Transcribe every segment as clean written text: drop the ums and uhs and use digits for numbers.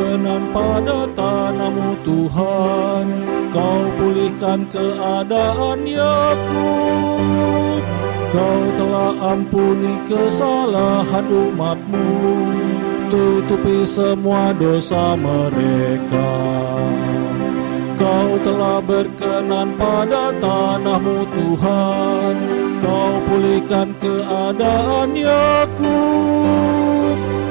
berkenan pada tanah-Mu Tuhan. Kau pulihkan keadaan Yakub. Kau telah ampuni kesalahan umat-Mu, tutupi semua dosa mereka. Kau telah berkenan pada tanah-Mu Tuhan. Kau pulihkan keadaan Yakub.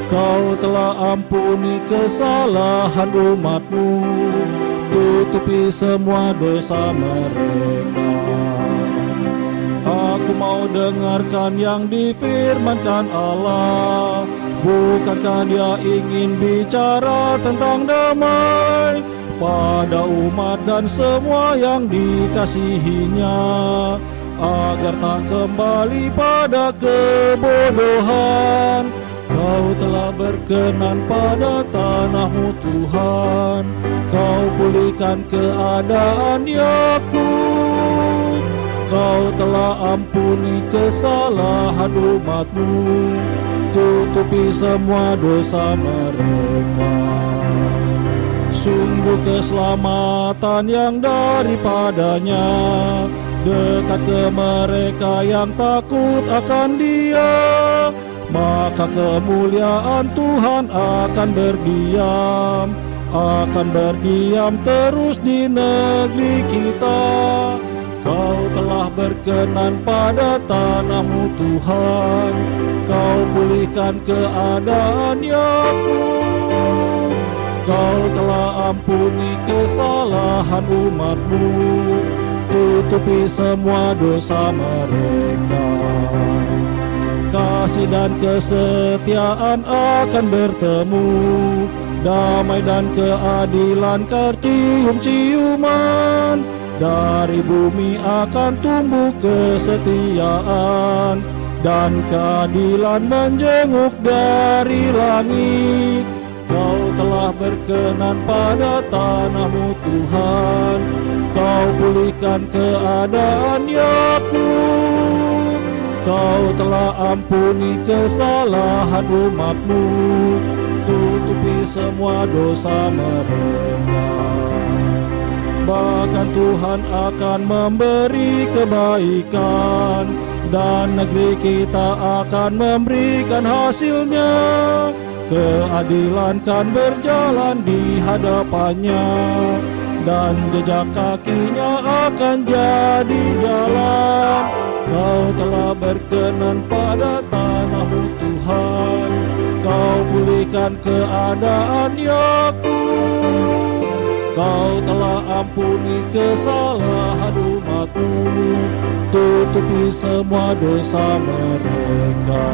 Kau telah ampuni kesalahan umat-Mu, tutupi semua dosa mereka. Aku mau dengarkan yang difirmankan Allah. Bukankah Dia ingin bicara tentang damai pada umat dan semua yang dikasihinya, agar tak kembali pada kebodohan. Kau telah berkenan pada tanah-Mu Tuhan. Kau pulihkan keadaan Yakub. Kau telah ampuni kesalahan umat-Mu, tutupi semua dosa mereka. Sungguh keselamatan yang daripadanya dekat ke mereka yang takut akan Dia. Maka kemuliaan Tuhan akan berdiam terus di negeri kita. Kau telah berkenan pada tanah-Mu Tuhan. Kau pulihkan keadaan Yakub. Kau telah ampuni kesalahan umat-Mu, tutupi semua dosa mereka. Kasih dan kesetiaan akan bertemu, damai dan keadilan tercium-ciuman. Dari bumi akan tumbuh kesetiaan, dan keadilan menjenguk dari langit. Kau telah berkenan pada tanah-Mu Tuhan. Kau pulihkan keadaan Yakub. Kau telah ampuni kesalahan umat-Mu, tutupi semua dosa mereka. Bahkan Tuhan akan memberi kebaikan, dan negeri kita akan memberikan hasilnya. Keadilan kan berjalan di hadapannya, dan jejak kakinya akan jadi jalan. Kau telah berkenan pada tanah-Mu Tuhan. Kau pulihkan keadaan Yakub. Kau telah ampuni kesalahan umat-Mu, tutupi semua dosa mereka.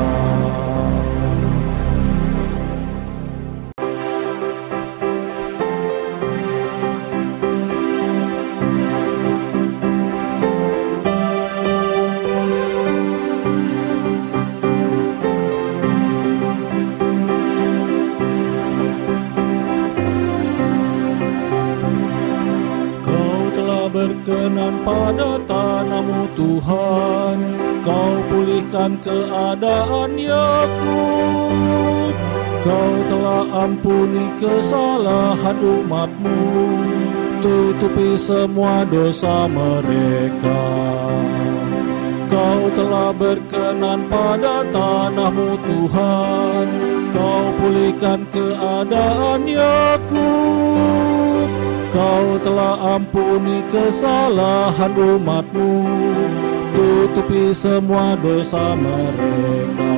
Berkenan pada tanah-Mu Tuhan. Kau pulihkan keadaan Yakub. Kau telah ampuni kesalahan umat-Mu, tutupi semua dosa mereka. Kau telah berkenan pada tanah-Mu Tuhan. Kau pulihkan keadaan Yakub. Kau telah ampuni kesalahan umat-Mu, tutupi semua dosa mereka.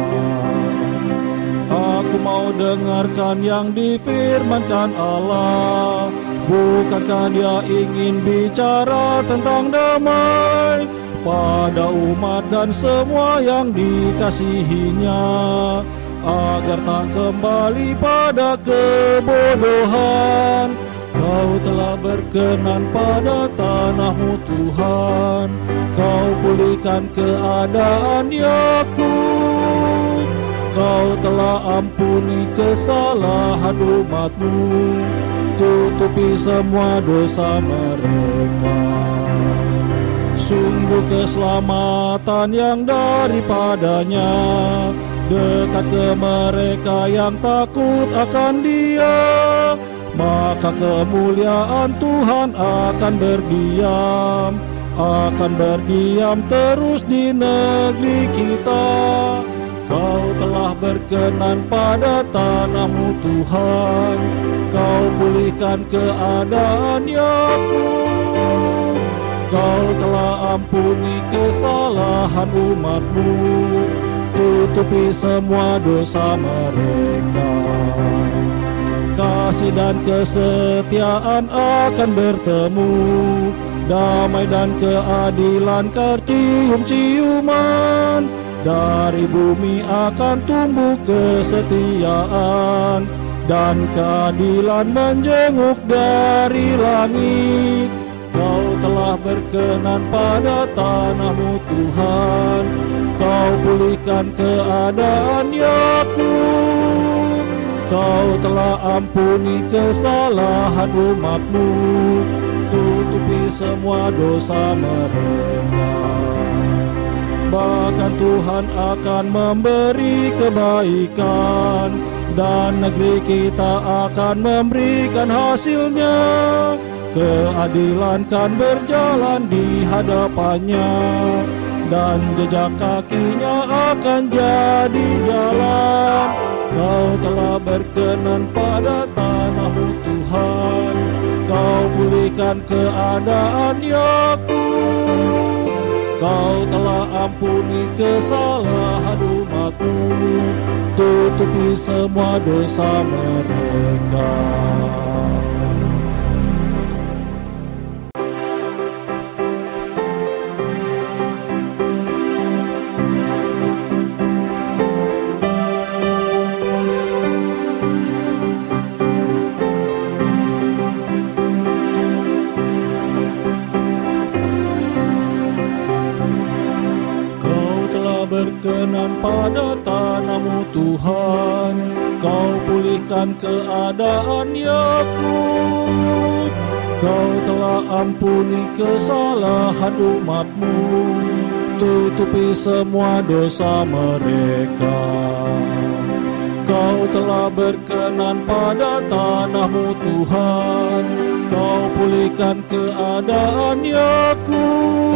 Aku mau dengarkan yang difirmankan Allah. Bukankah Dia ingin bicara tentang damai pada umat dan semua yang dikasihinya, agar tak kembali pada kebodohan. Kau telah berkenan pada tanah-Mu Tuhan. Kau pulihkan keadaan Yakub. Kau telah ampuni kesalahan umat-Mu, tutupi semua dosa mereka. Sungguh keselamatan yang daripadanya dekat ke mereka yang takut akan Dia, maka kemuliaan Tuhan akan berdiam terus di negeri kita. Kau telah berkenan pada tanahmu Tuhan, Kau pulihkan keadaan Yakub. Kau telah ampuni kesalahan umat-Mu, tutupi semua dosa mereka. Kasih dan kesetiaan akan bertemu, damai dan keadilan tercium-ciuman. Dari bumi akan tumbuh kesetiaan, dan keadilan menjenguk dari langit. Kau telah berkenan pada tanahmu Tuhan, Kau pulihkan keadaan Yakub. Kau telah ampuni kesalahan umat-Mu, tutupi semua dosa mereka. Bahkan Tuhan akan memberi kebaikan, dan negeri kita akan memberikan hasilnya. Keadilan kan berjalan di hadapannya, dan jejak kakinya akan jadi jalan. Kau telah berkenan pada tanahmu Tuhan, Kau pulihkan keadaan Yakub. Kau telah ampuni kesalahan umat-Mu, tutupi semua dosa mereka. Berkenan pada tanahmu Tuhan, Kau pulihkan keadaan Yakub. Kau telah ampuni kesalahan umat-Mu, tutupi semua dosa mereka. Kau telah berkenan pada tanahmu Tuhan, Kau pulihkan keadaan Yakub.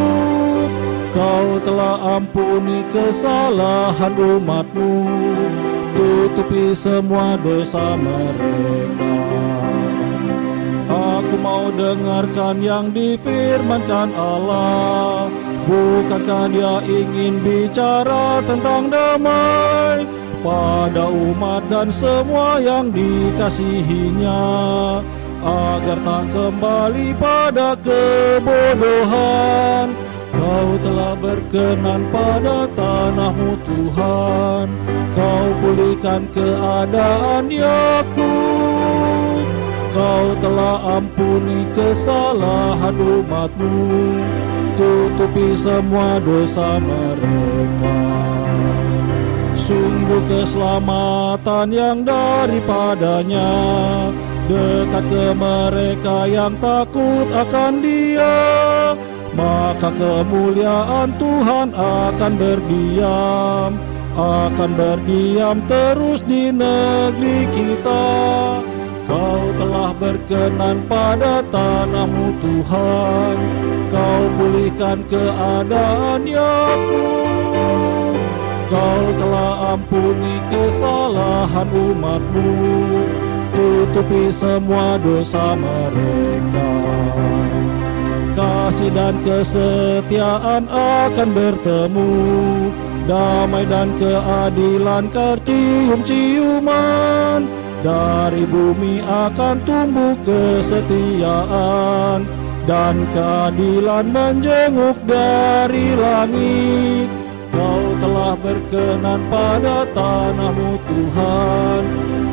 Kau telah ampuni kesalahan umat-Mu, tutupi semua dosa mereka. Aku mau dengarkan yang difirmankan Allah. Bukankah Dia ingin bicara tentang damai pada umat dan semua yang dikasihinya, agar tak kembali pada kebodohan. Kau telah berkenan pada tanahmu Tuhan, Kau pulihkan keadaan Yakub. Kau telah ampuni kesalahan umat-Mu, tutupi semua dosa mereka. Sungguh keselamatan yang daripadanya dekat ke mereka yang takut akan Dia, maka kemuliaan Tuhan akan berdiam terus di negeri kita. Kau telah berkenan pada tanahmu Tuhan, Kau pulihkan keadaan Yakub. Kau telah ampuni kesalahan umat-Mu, tutupi semua dosa mereka. Kasih dan kesetiaan akan bertemu, damai dan keadilan tercium-ciuman. Dari bumi akan tumbuh kesetiaan, dan keadilan menjenguk dari langit. Kau telah berkenan pada tanahmu Tuhan,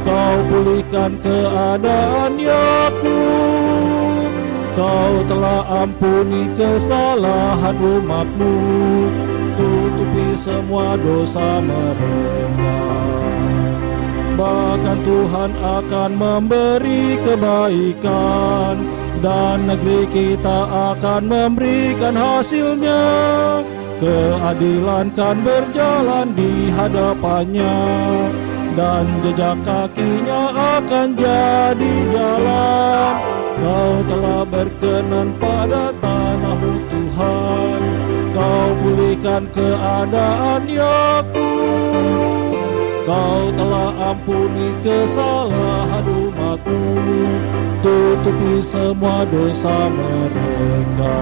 Kau pulihkan keadaan Yakub. Kau telah ampuni kesalahan umat-Mu, tutupi semua dosa mereka. Bahkan Tuhan akan memberi kebaikan, dan negeri kita akan memberikan hasilnya. keadilan kan berjalan di hadapannya, dan jejak kakinya akan jadi jalan. Kau telah berkenan pada tanahmu Tuhan, Kau pulihkan keadaan Yakub. Kau telah ampuni kesalahan umatmu, tutupi semua dosa mereka.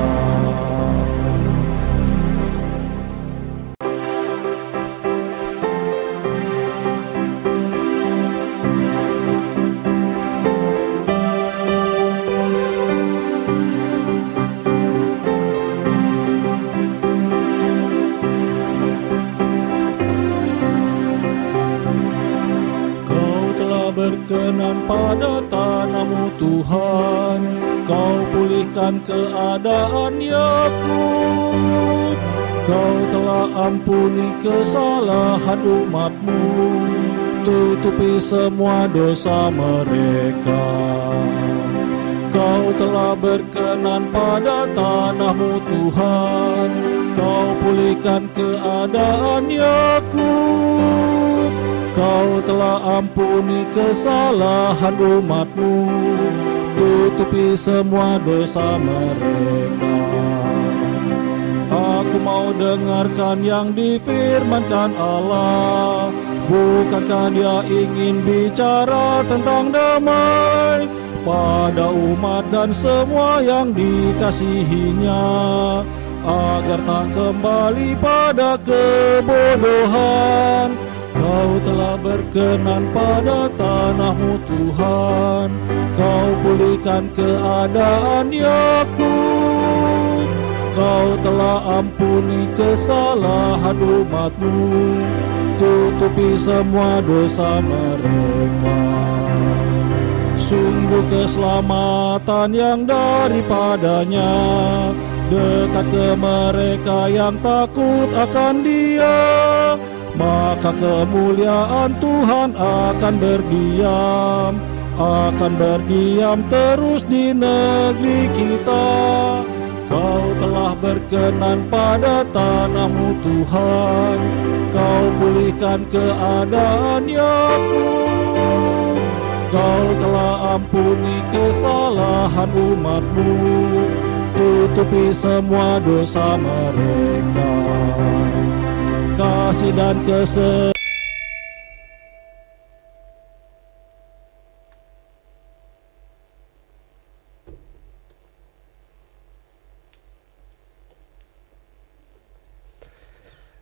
Berkenan pada tanahmu Tuhan, Kau pulihkan keadaan Yakub. Kau telah ampuni kesalahan umatmu, tutupi semua dosa mereka. Kau telah berkenan pada tanahmu Tuhan, Kau pulihkan keadaan Yakub. Kau telah ampuni kesalahan umatmu, tutupi semua dosa mereka. Aku mau dengarkan yang difirmankan Allah. Bukankah Dia ingin bicara tentang damai pada umat dan semua yang dikasihinya, agar tak kembali pada kebodohan. Kau telah berkenan pada tanahmu Tuhan, Kau pulihkan keadaan Yakub. Kau telah ampuni kesalahan umatmu, tutupi semua dosa mereka. Sungguh keselamatan yang daripadanya dekat ke mereka yang takut akan Dia. Maka kemuliaan Tuhan akan berdiam terus di negeri kita. Kau telah berkenan pada tanahmu Tuhan, Kau pulihkan keadaan Yakub. Kau telah ampuni kesalahan umatmu, tutupi semua dosa mereka. Kasih dan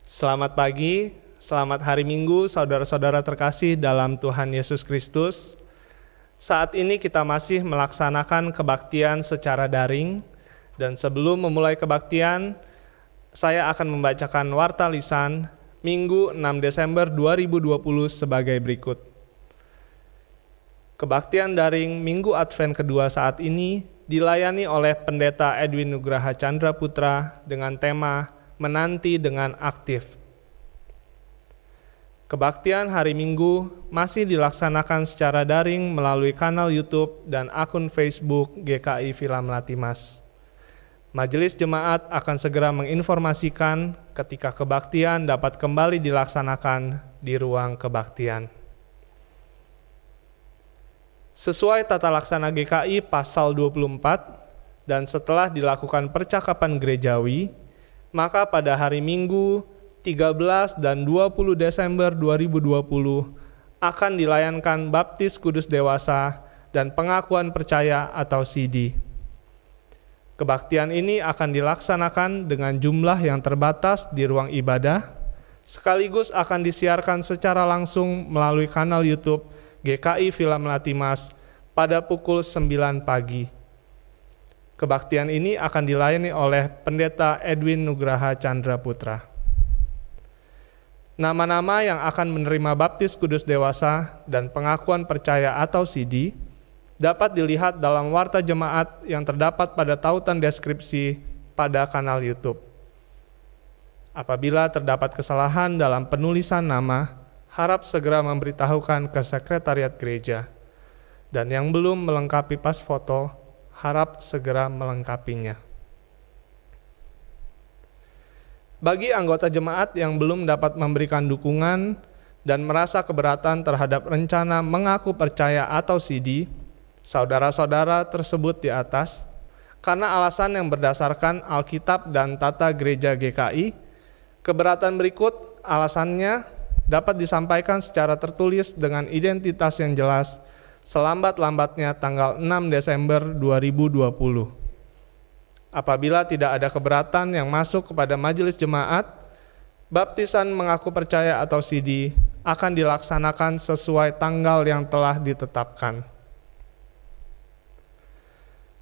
Selamat pagi, selamat hari Minggu, saudara-saudara terkasih dalam Tuhan Yesus Kristus. Saat ini kita masih melaksanakan kebaktian secara daring, dan sebelum memulai kebaktian, saya akan membacakan warta lisan Minggu 6 Desember 2020 sebagai berikut. Kebaktian daring Minggu Advent kedua saat ini dilayani oleh Pendeta Edwin Nugraha Chandra Putra dengan tema Menanti dengan Aktif. Kebaktian hari Minggu masih dilaksanakan secara daring melalui kanal YouTube dan akun Facebook GKI Villa Melati Mas. Majelis Jemaat akan segera menginformasikan ketika kebaktian dapat kembali dilaksanakan di ruang kebaktian. Sesuai tata laksana GKI pasal 24 dan setelah dilakukan percakapan gerejawi, maka pada hari Minggu 13 dan 20 Desember 2020 akan dilayankan baptis kudus dewasa dan pengakuan percaya atau CD. Kebaktian ini akan dilaksanakan dengan jumlah yang terbatas di ruang ibadah, sekaligus akan disiarkan secara langsung melalui kanal YouTube GKI Villa Melati Mas pada pukul 9 pagi. Kebaktian ini akan dilayani oleh Pendeta Edwin Nugraha Chandra Putra. Nama-nama yang akan menerima baptis kudus dewasa dan pengakuan percaya atau CD dapat dilihat dalam warta jemaat yang terdapat pada tautan deskripsi pada kanal YouTube. Apabila terdapat kesalahan dalam penulisan nama, harap segera memberitahukan ke sekretariat gereja. Dan yang belum melengkapi pas foto, harap segera melengkapinya. Bagi anggota jemaat yang belum dapat memberikan dukungan dan merasa keberatan terhadap rencana mengaku percaya atau CD, saudara-saudara tersebut di atas, karena alasan yang berdasarkan Alkitab dan tata gereja GKI, keberatan berikut alasannya dapat disampaikan secara tertulis dengan identitas yang jelas selambat-lambatnya tanggal 6 Desember 2020. Apabila tidak ada keberatan yang masuk kepada majelis jemaat, baptisan mengaku percaya atau CD akan dilaksanakan sesuai tanggal yang telah ditetapkan.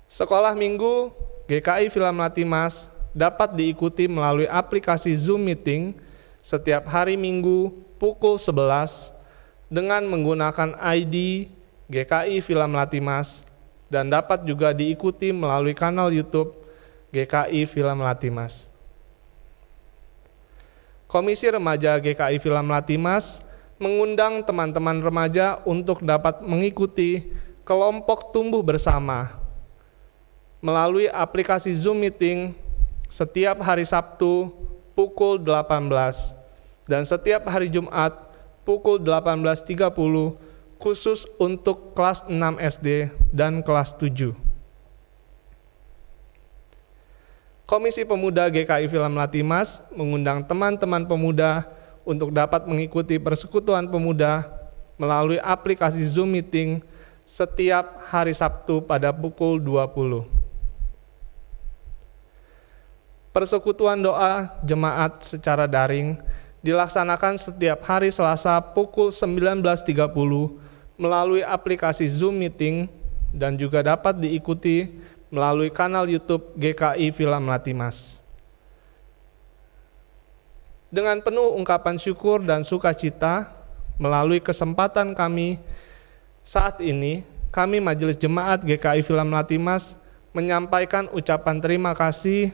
Sekolah minggu GKI Villa Melati Mas dapat diikuti melalui aplikasi Zoom Meeting setiap hari Minggu pukul 11 dengan menggunakan ID GKI Villa Melati Mas dan dapat juga diikuti melalui kanal YouTube GKI Villa Melati Mas. Komisi Remaja GKI Villa Melati Mas mengundang teman-teman remaja untuk dapat mengikuti kelompok tumbuh bersama melalui aplikasi Zoom Meeting setiap hari Sabtu pukul 18 dan setiap hari Jumat pukul 18.30 khusus untuk kelas 6 SD dan kelas 7. Komisi Pemuda GKI Villa Melati Mas mengundang teman-teman pemuda untuk dapat mengikuti persekutuan pemuda melalui aplikasi Zoom Meeting setiap hari Sabtu pada pukul 20. Persekutuan doa jemaat secara daring dilaksanakan setiap hari Selasa pukul 19.30 melalui aplikasi Zoom Meeting dan juga dapat diikuti melalui kanal YouTube GKI Villa Melati Mas. Dengan penuh ungkapan syukur dan sukacita, melalui kesempatan kami saat ini, kami Majelis Jemaat GKI Villa Melati Mas menyampaikan ucapan terima kasih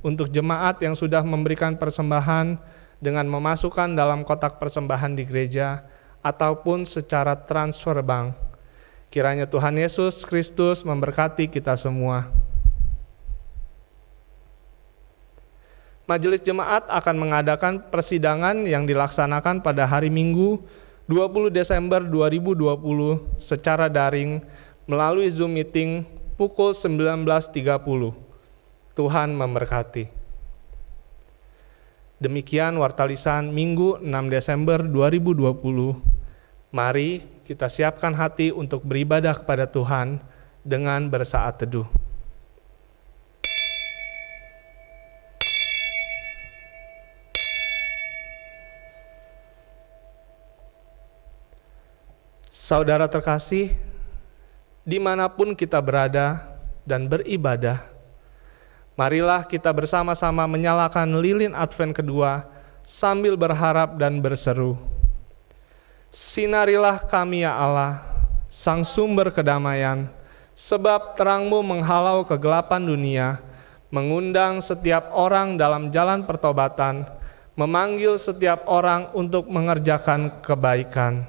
untuk jemaat yang sudah memberikan persembahan dengan memasukkan dalam kotak persembahan di gereja ataupun secara transfer bank. Kiranya Tuhan Yesus Kristus memberkati kita semua. Majelis Jemaat akan mengadakan persidangan yang dilaksanakan pada hari Minggu 20 Desember 2020 secara daring melalui Zoom Meeting pukul 19.30. Tuhan memberkati. Demikian wartalisan Minggu 6 Desember 2020. Mari kita siapkan hati untuk beribadah kepada Tuhan dengan bersaat teduh. Saudara terkasih, dimanapun kita berada dan beribadah, marilah kita bersama-sama menyalakan lilin Advent kedua sambil berharap dan berseru. Sinarilah kami ya Allah, Sang Sumber kedamaian, sebab terang-Mu menghalau kegelapan dunia, mengundang setiap orang dalam jalan pertobatan, memanggil setiap orang untuk mengerjakan kebaikan.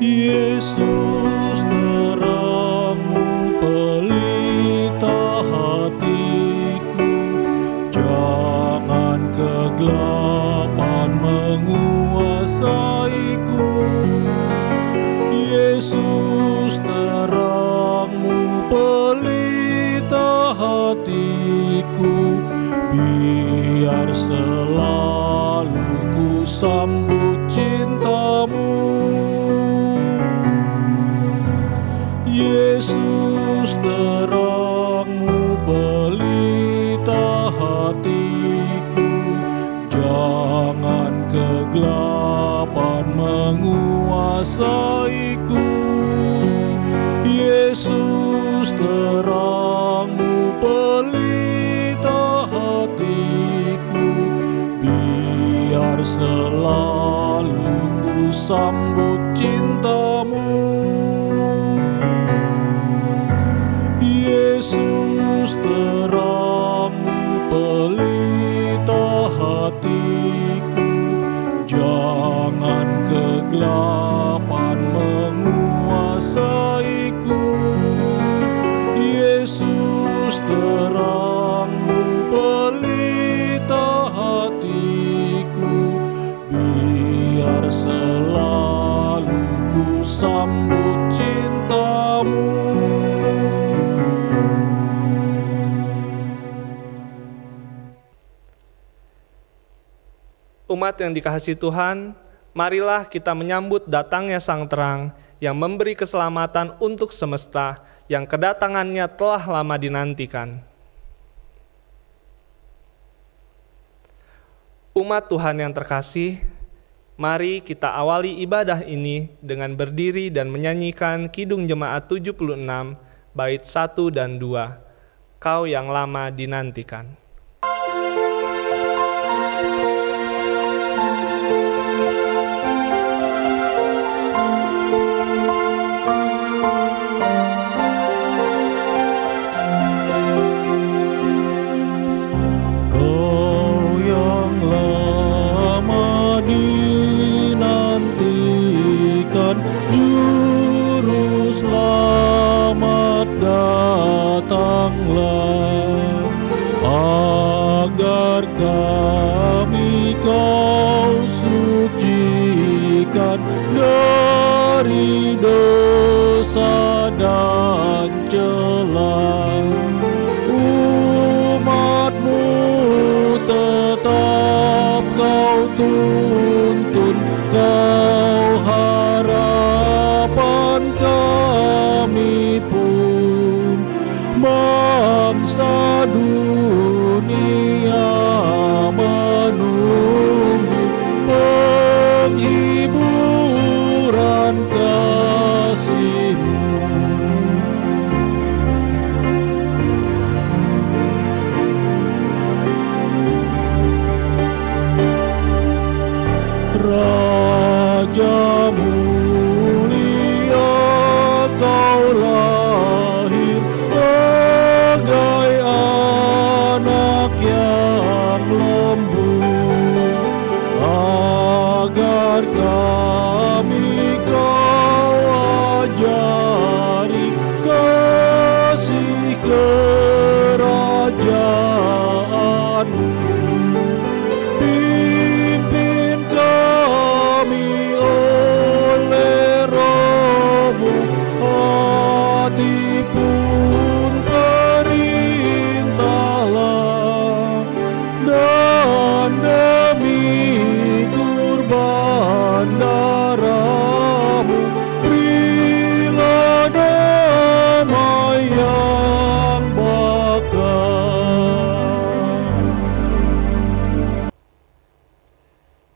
Yesus terang-Mu pelita hatiku, jangan kegelapan menguasaiku. Yesus terang-Mu pelita hatiku, biar selalu ku sambut cinta-Mu. Yesus terang-Mu pelita hatiku, jangan kegelapan menguasaiku. Yesus terang-Mu pelita hatiku, biar selalu ku sambut cinta-Mu. Yesus terang-Mu pelita Umat yang dikasihi Tuhan, marilah kita menyambut datangnya Sang Terang yang memberi keselamatan untuk semesta, yang kedatangannya telah lama dinantikan. Umat Tuhan yang terkasih, mari kita awali ibadah ini dengan berdiri dan menyanyikan Kidung Jemaat 76, bait 1 dan 2, Kau yang lama dinantikan.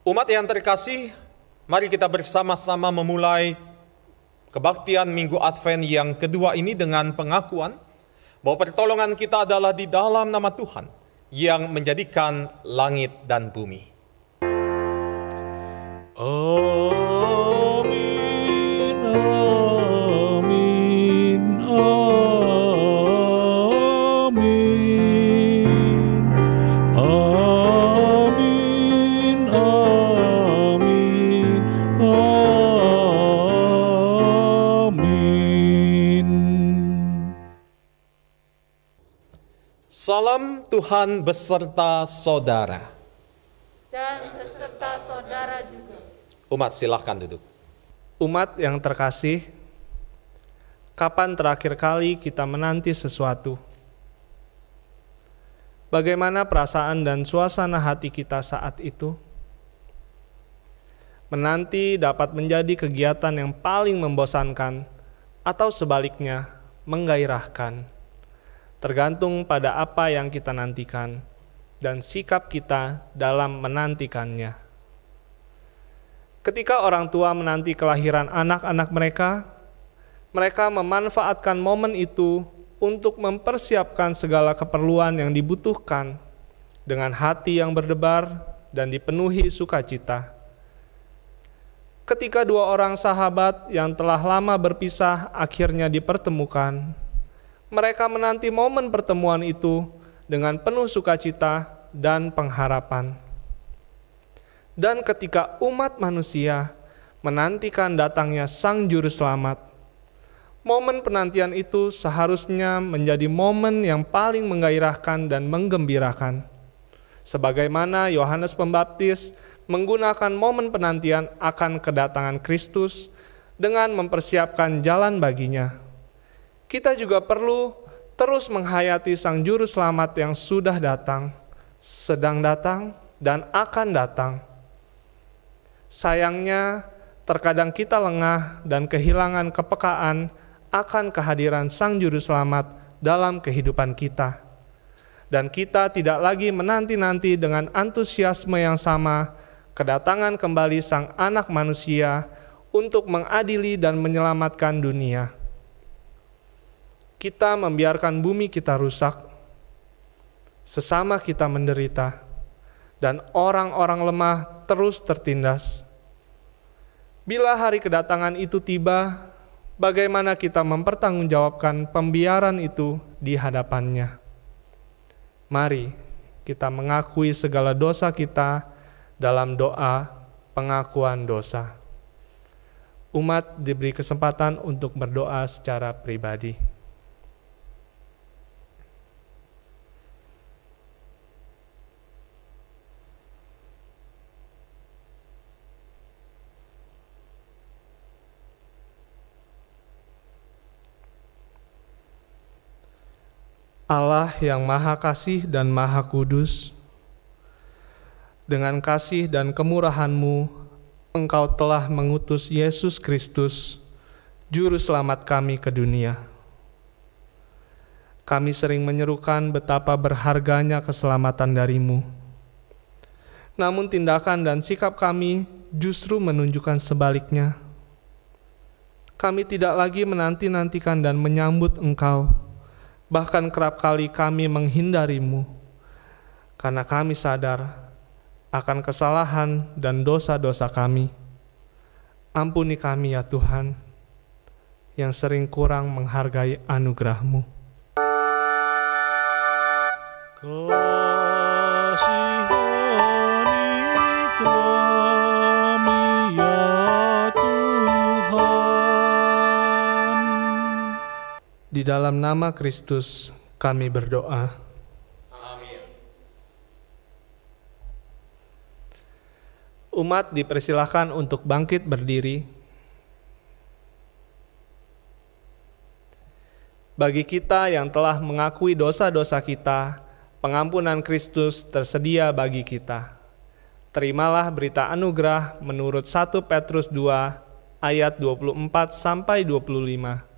Umat yang terkasih, mari kita bersama-sama memulai kebaktian Minggu Advent yang kedua ini dengan pengakuan bahwa pertolongan kita adalah di dalam nama Tuhan yang menjadikan langit dan bumi. Amin, amin, amin, amin, amin, amin. Salam Tuhan beserta saudara. Dan beserta saudara juga. Umat silahkan duduk. Umat yang terkasih, kapan terakhir kali kita menanti sesuatu? Bagaimana perasaan dan suasana hati kita saat itu? Menanti dapat menjadi kegiatan yang paling membosankan atau sebaliknya menggairahkan, tergantung pada apa yang kita nantikan dan sikap kita dalam menantikannya. Ketika orang tua menanti kelahiran anak-anak mereka, mereka memanfaatkan momen itu untuk mempersiapkan segala keperluan yang dibutuhkan dengan hati yang berdebar dan dipenuhi sukacita. Ketika dua orang sahabat yang telah lama berpisah akhirnya dipertemukan, mereka menanti momen pertemuan itu dengan penuh sukacita dan pengharapan. Dan ketika umat manusia menantikan datangnya Sang Juru Selamat, momen penantian itu seharusnya menjadi momen yang paling menggairahkan dan menggembirakan. Sebagaimana Yohanes Pembaptis menggunakan momen penantian akan kedatangan Kristus dengan mempersiapkan jalan baginya. Kita juga perlu terus menghayati Sang Juru Selamat yang sudah datang, sedang datang, dan akan datang. Sayangnya, terkadang kita lengah dan kehilangan kepekaan akan kehadiran Sang Juru Selamat dalam kehidupan kita. Dan kita tidak lagi menanti-nanti dengan antusiasme yang sama kedatangan kembali Sang Anak Manusia untuk mengadili dan menyelamatkan dunia. Kita membiarkan bumi kita rusak, sesama kita menderita, dan orang-orang lemah terus tertindas. Bila hari kedatangan itu tiba, bagaimana kita mempertanggungjawabkan pembiaran itu di hadapannya? Mari kita mengakui segala dosa kita dalam doa pengakuan dosa. Umat diberi kesempatan untuk berdoa secara pribadi. Allah yang Maha Kasih dan Maha Kudus, dengan kasih dan kemurahan-Mu, Engkau telah mengutus Yesus Kristus, Juru Selamat kami ke dunia. Kami sering menyerukan betapa berharganya keselamatan dari-Mu. Namun tindakan dan sikap kami justru menunjukkan sebaliknya. Kami tidak lagi menanti-nantikan dan menyambut Engkau. Bahkan kerap kali kami menghindari-Mu, karena kami sadar akan kesalahan dan dosa-dosa kami. Ampuni kami ya Tuhan, yang sering kurang menghargai anugerah-Mu. Kasihani kami ya Tuhan. Di dalam nama Kristus kami berdoa. Amin. Umat dipersilahkan untuk bangkit berdiri. Bagi kita yang telah mengakui dosa-dosa kita, pengampunan Kristus tersedia bagi kita. Terimalah berita anugerah menurut 1 Petrus 2 ayat 24-25.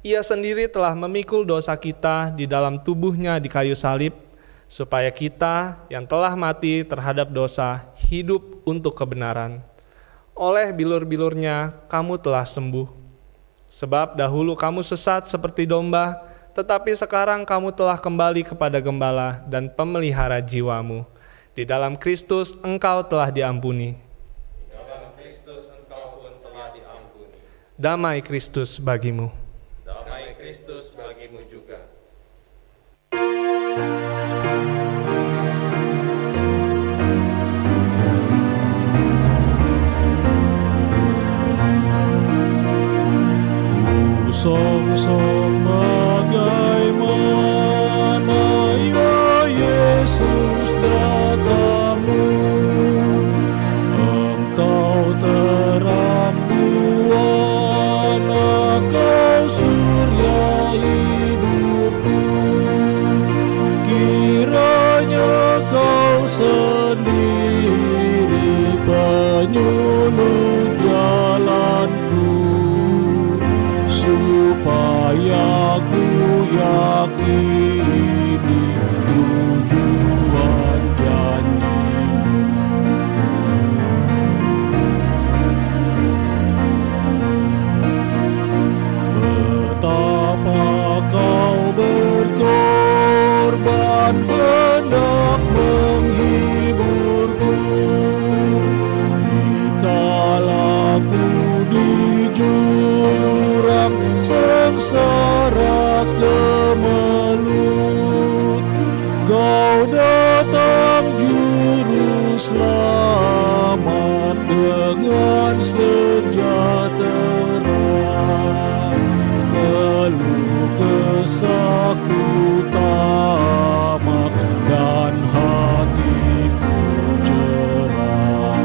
Ia sendiri telah memikul dosa kita di dalam tubuhnya di kayu salib, supaya kita yang telah mati terhadap dosa hidup untuk kebenaran. Oleh bilur-bilurnya kamu telah sembuh. Sebab dahulu kamu sesat seperti domba, tetapi sekarang kamu telah kembali kepada gembala dan pemelihara jiwamu. Di dalam Kristus engkau telah diampuni. Di dalam Kristus engkau pun telah diampuni. Damai Kristus bagimu. Damai Kristus bagimu juga. Song-song bagaimana ya Yesus datangmu, Engkau terang buana, Kau surya hidupku. Kiranya Kau sendiri penyuluh jalanku, supaya ku yakini tujuan janji-Mu. Betapa Kau berkorban hendak menghiburku, dikala ku di jurang sengsara kemelut, Kau datang juru selamat dengan sejahtera. Keluh kesahku tamak dan hatiku cerah.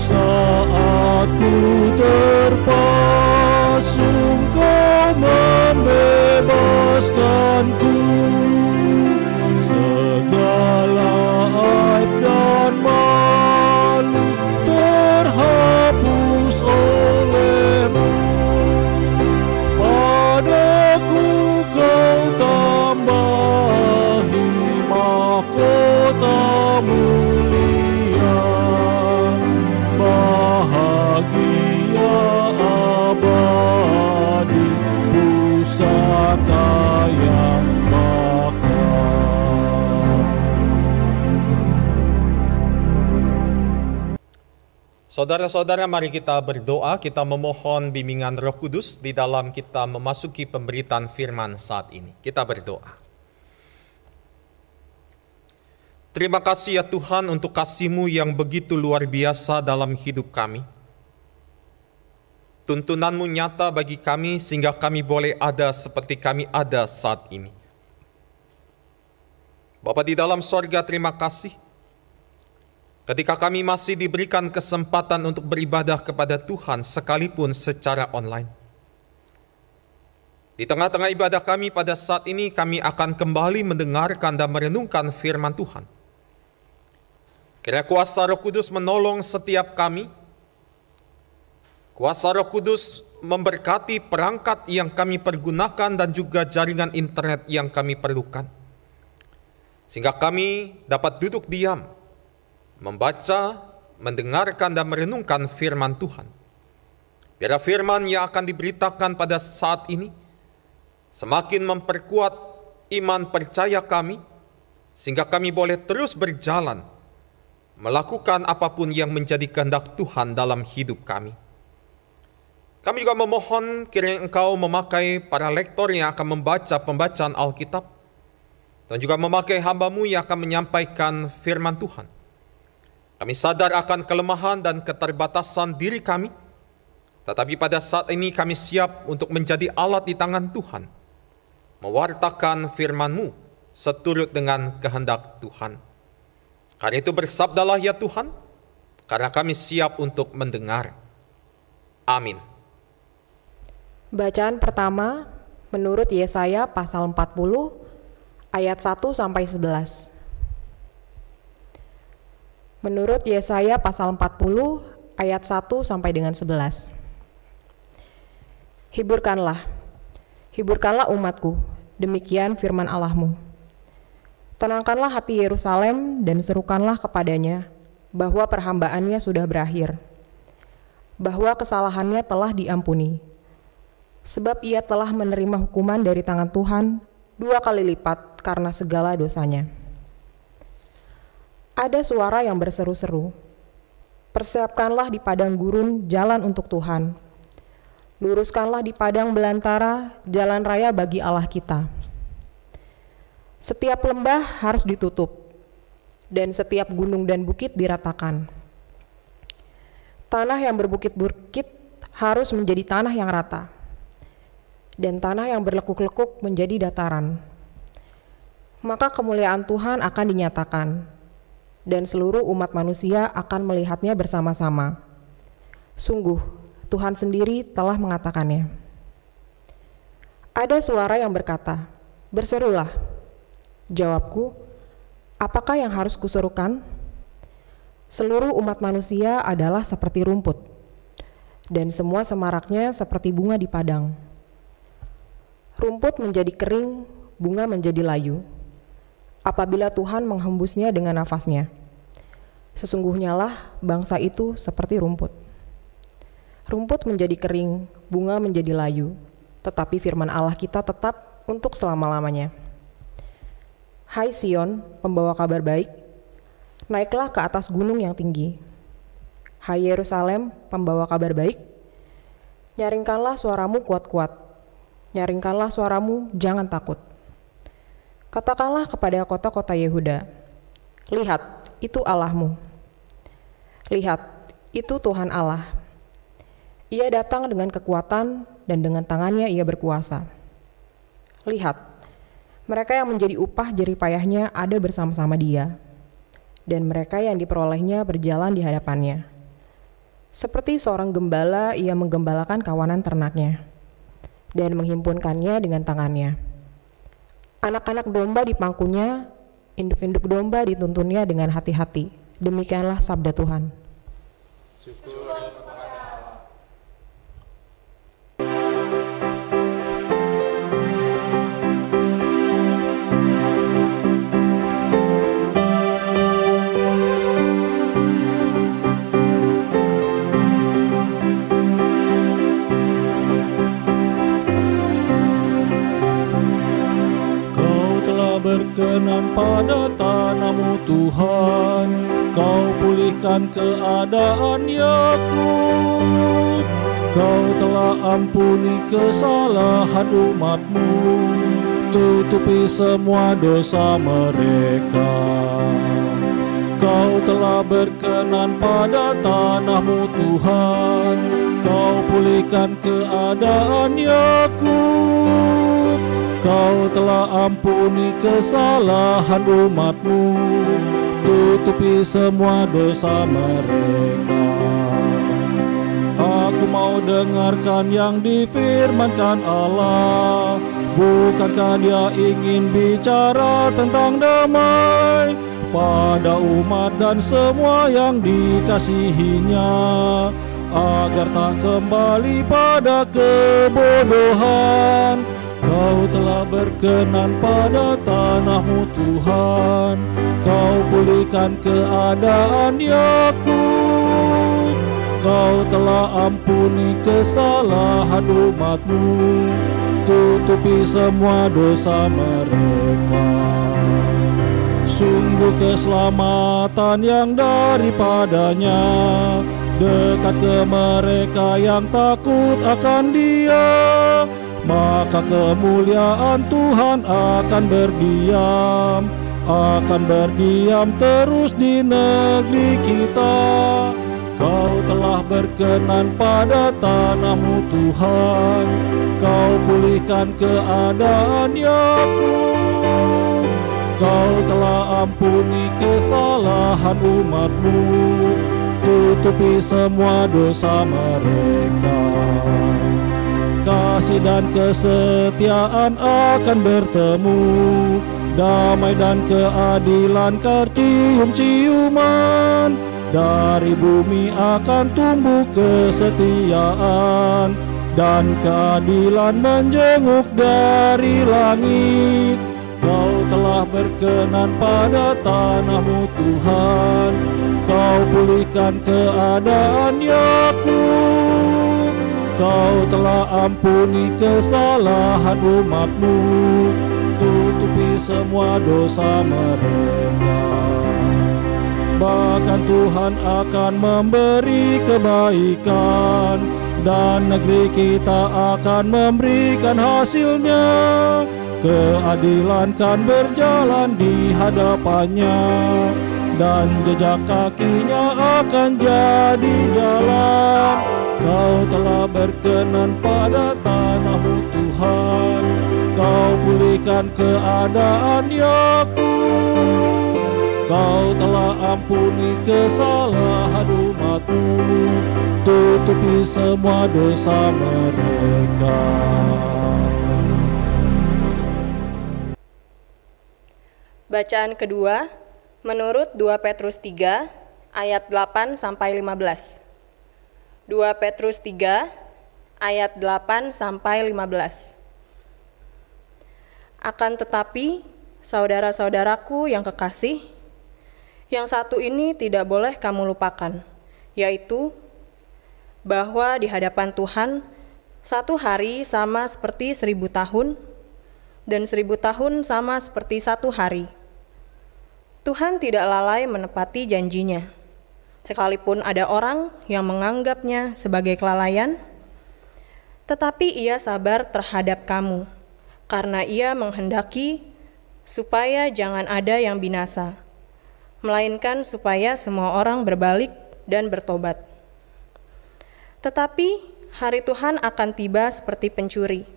Saat ku terpaku Saudara-saudara, mari kita berdoa, kita memohon bimbingan Roh Kudus di dalam kita memasuki pemberitaan firman saat ini. Kita berdoa. Terima kasih ya Tuhan untuk kasih-Mu yang begitu luar biasa dalam hidup kami. Tuntunan-Mu nyata bagi kami sehingga kami boleh ada seperti kami ada saat ini. Bapa di dalam sorga, terima kasih. Ketika kami masih diberikan kesempatan untuk beribadah kepada Tuhan sekalipun secara online. Di tengah-tengah ibadah kami pada saat ini kami akan kembali mendengarkan dan merenungkan firman Tuhan. Kiranya kuasa Roh Kudus menolong setiap kami. Kuasa Roh Kudus memberkati perangkat yang kami pergunakan dan juga jaringan internet yang kami perlukan. Sehingga kami dapat duduk diam, membaca, mendengarkan, dan merenungkan firman Tuhan. Biar firman yang akan diberitakan pada saat ini semakin memperkuat iman percaya kami, sehingga kami boleh terus berjalan, melakukan apapun yang menjadi kehendak Tuhan dalam hidup kami. Kami juga memohon kiranya Engkau memakai para lektor yang akan membaca pembacaan Alkitab, dan juga memakai hamba-Mu yang akan menyampaikan firman Tuhan. Kami sadar akan kelemahan dan keterbatasan diri kami, tetapi pada saat ini kami siap untuk menjadi alat di tangan Tuhan, mewartakan firman-Mu seturut dengan kehendak Tuhan. Karena itu bersabdalah ya Tuhan, karena kami siap untuk mendengar. Amin. Bacaan pertama menurut Yesaya pasal 40 ayat 1-11. Menurut Yesaya pasal 40 ayat 1 sampai dengan 11. Hiburkanlah umatku, demikian firman Allahmu. Tenangkanlah hati Yerusalem dan serukanlah kepadanya bahwa perhambaannya sudah berakhir, bahwa kesalahannya telah diampuni. Sebab ia telah menerima hukuman dari tangan Tuhan 2 kali lipat karena segala dosanya. Ada suara yang berseru-seru, persiapkanlah di padang gurun jalan untuk Tuhan. Luruskanlah di padang belantara jalan raya bagi Allah kita. Setiap lembah harus ditutup, dan setiap gunung dan bukit diratakan. Tanah yang berbukit-bukit harus menjadi tanah yang rata, dan tanah yang berlekuk-lekuk menjadi dataran. Maka kemuliaan Tuhan akan dinyatakan, dan seluruh umat manusia akan melihatnya bersama-sama. Sungguh, Tuhan sendiri telah mengatakannya. Ada suara yang berkata, berserulah. Jawabku, apakah yang harus kuserukan? Seluruh umat manusia adalah seperti rumput, dan semua semaraknya seperti bunga di padang. Rumput menjadi kering, bunga menjadi layu, apabila Tuhan menghembusnya dengan nafasnya. Sesungguhnya lah bangsa itu seperti rumput. Rumput menjadi kering, bunga menjadi layu, tetapi firman Allah kita tetap untuk selama-lamanya. Hai Sion, pembawa kabar baik, naiklah ke atas gunung yang tinggi. Hai Yerusalem, pembawa kabar baik, nyaringkanlah suaramu kuat-kuat, nyaringkanlah suaramu, jangan takut. Katakanlah kepada kota-kota Yehuda, lihat, itu Allahmu. Lihat, itu Tuhan Allah. Ia datang dengan kekuatan dan dengan tangannya ia berkuasa. Lihat, mereka yang menjadi upah jerih payahnya ada bersama-sama dia, dan mereka yang diperolehnya berjalan di hadapannya. Seperti seorang gembala, ia menggembalakan kawanan ternaknya, dan menghimpunkannya dengan tangannya. Anak-anak domba dipangkunya, induk-induk domba dituntunnya dengan hati-hati. Demikianlah sabda Tuhan. Kau telah berkenan pada tanahmu Tuhan, Kau pulihkan keadaan Yakub. Kau telah ampuni kesalahan umat-Mu, tutupi semua dosa mereka. Kau telah berkenan pada tanah-Mu Tuhan. Kau pulihkan keadaan Yakub. Kau telah ampuni kesalahan umat-Mu, tutupi semua dosa mereka. Aku mau dengarkan yang difirmankan Allah. Bukankah Dia ingin bicara tentang damai pada umat dan semua yang dikasihinya, agar tak kembali pada kebodohan. Kau telah berkenan pada tanah-Mu Tuhan. Kau pulihkan keadaan Yakub. Kau telah ampuni kesalahan umat-Mu, tutupi semua dosa mereka. Sungguh keselamatan yang daripadanya dekat ke mereka yang takut akan Dia. Maka kemuliaan Tuhan akan berdiam terus di negeri kita. Kau telah berkenan pada tanah-Mu Tuhan. Kau pulihkan keadaan Yakub. Kau telah ampuni kesalahan umat-Mu, tutupi semua dosa mereka. Kasih dan kesetiaan akan bertemu, damai dan keadilan cium-ciuman. Dari bumi akan tumbuh kesetiaan, dan keadilan menjenguk dari langit. Kau telah berkenan pada tanah-Mu Tuhan. Kau pulihkan keadaan Yakub. Kau telah ampuni kesalahan umat-Mu, tutupi semua dosa mereka. Bahkan Tuhan akan memberi kebaikan, dan negeri kita akan memberikan hasilnya. Keadilan kan berjalan di hadapannya, dan jejak kakinya akan jadi jalan. Kau telah berkenan pada tanah-Mu Tuhan. Kau pulihkan keadaan Yakub. Kau telah ampuni kesalahan umat-Mu, tutupi semua dosa mereka. Bacaan kedua menurut 2 Petrus 3 ayat 8 sampai 15. 2 Petrus 3 ayat 8 sampai 15. Akan tetapi, saudara-saudaraku yang kekasih, yang satu ini tidak boleh kamu lupakan, yaitu bahwa di hadapan Tuhan satu hari sama seperti 1000 tahun, dan 1000 tahun sama seperti satu hari. Tuhan tidak lalai menepati janjinya, sekalipun ada orang yang menganggapnya sebagai kelalaian, tetapi Ia sabar terhadap kamu, karena Ia menghendaki supaya jangan ada yang binasa, melainkan supaya semua orang berbalik dan bertobat. Tetapi hari Tuhan akan tiba seperti pencuri.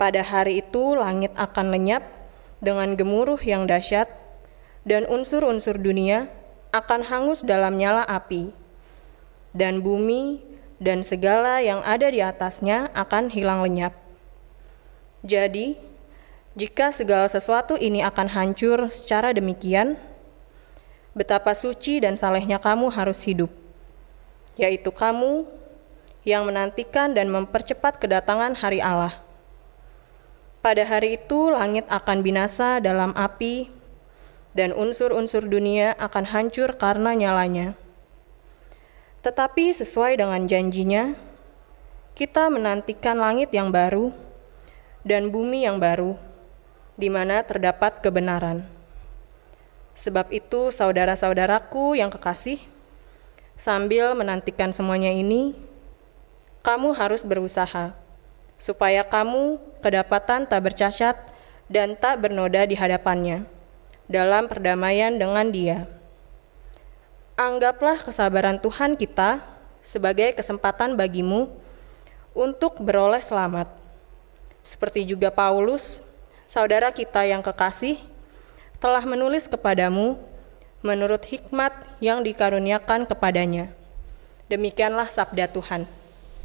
Pada hari itu langit akan lenyap dengan gemuruh yang dahsyat, dan unsur-unsur dunia akan hangus dalam nyala api, dan bumi dan segala yang ada di atasnya akan hilang lenyap. Jadi, jika segala sesuatu ini akan hancur secara demikian, betapa suci dan salehnya kamu harus hidup, yaitu kamu yang menantikan dan mempercepat kedatangan hari Allah. Pada hari itu langit akan binasa dalam api, dan unsur-unsur dunia akan hancur karena nyalanya. Tetapi sesuai dengan janjinya, kita menantikan langit yang baru dan bumi yang baru, di mana terdapat kebenaran. Sebab itu, saudara-saudaraku yang kekasih, sambil menantikan semuanya ini, kamu harus berusaha supaya kamu kedapatan tak bercacat dan tak bernoda di hadapannya dalam perdamaian dengan Dia. Anggaplah kesabaran Tuhan kita sebagai kesempatan bagimu untuk beroleh selamat. Seperti juga Paulus, saudara kita yang kekasih, telah menulis kepadamu menurut hikmat yang dikaruniakan kepadanya. Demikianlah sabda Tuhan.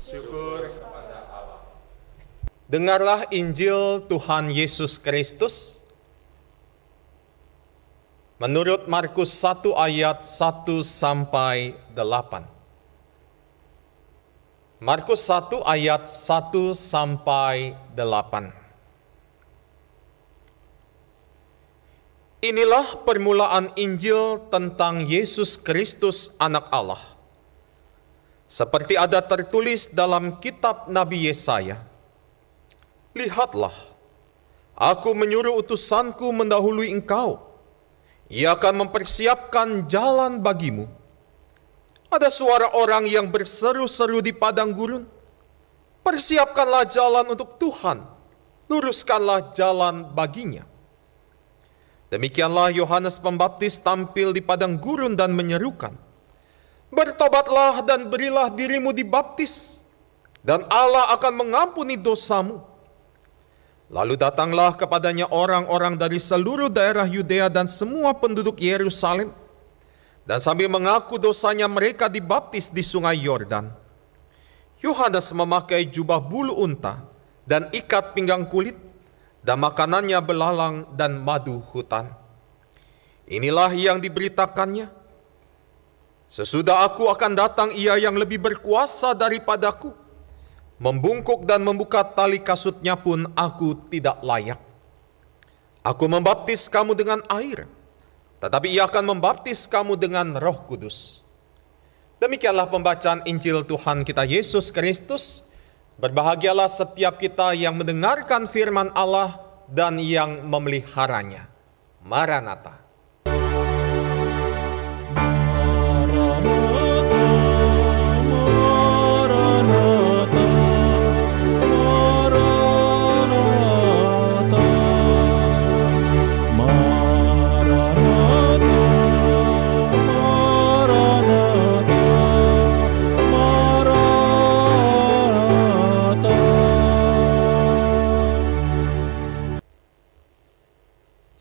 Syukur kepada Allah. Dengarlah Injil Tuhan Yesus Kristus menurut Markus 1 ayat 1 sampai 8. Markus 1 ayat 1 sampai 8. Inilah permulaan Injil tentang Yesus Kristus Anak Allah. Seperti ada tertulis dalam kitab Nabi Yesaya, "Lihatlah, aku menyuruh utusanku mendahului engkau. Ia akan mempersiapkan jalan bagimu." Ada suara orang yang berseru-seru di padang gurun, "Persiapkanlah jalan untuk Tuhan, luruskanlah jalan baginya." Demikianlah Yohanes Pembaptis tampil di padang gurun dan menyerukan, "Bertobatlah dan berilah dirimu dibaptis, dan Allah akan mengampuni dosamu." Lalu datanglah kepadanya orang-orang dari seluruh daerah Yudea dan semua penduduk Yerusalem, dan sambil mengaku dosanya mereka dibaptis di sungai Yordan. Yohanes memakai jubah bulu unta dan ikat pinggang kulit, dan makanannya belalang dan madu hutan. Inilah yang diberitakannya, "Sesudah aku akan datang ia yang lebih berkuasa daripadaku. Membungkuk dan membuka tali kasutnya pun aku tidak layak. Aku membaptis kamu dengan air, tetapi ia akan membaptis kamu dengan Roh Kudus." Demikianlah pembacaan Injil Tuhan kita Yesus Kristus. Berbahagialah setiap kita yang mendengarkan firman Allah dan yang memeliharanya. Maranatha.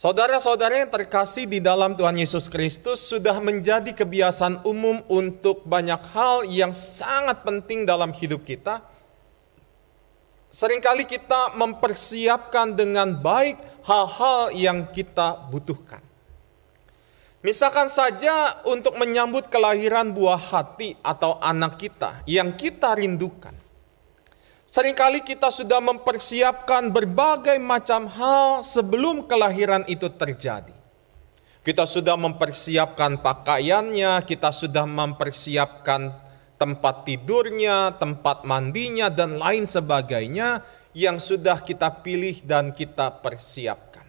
Saudara-saudara yang terkasih di dalam Tuhan Yesus Kristus, sudah menjadi kebiasaan umum untuk banyak hal yang sangat penting dalam hidup kita. Seringkali kita mempersiapkan dengan baik hal-hal yang kita butuhkan. Misalkan saja untuk menyambut kelahiran buah hati atau anak kita yang kita rindukan. Seringkali kita sudah mempersiapkan berbagai macam hal sebelum kelahiran itu terjadi. Kita sudah mempersiapkan pakaiannya, kita sudah mempersiapkan tempat tidurnya, tempat mandinya, dan lain sebagainya yang sudah kita pilih dan kita persiapkan.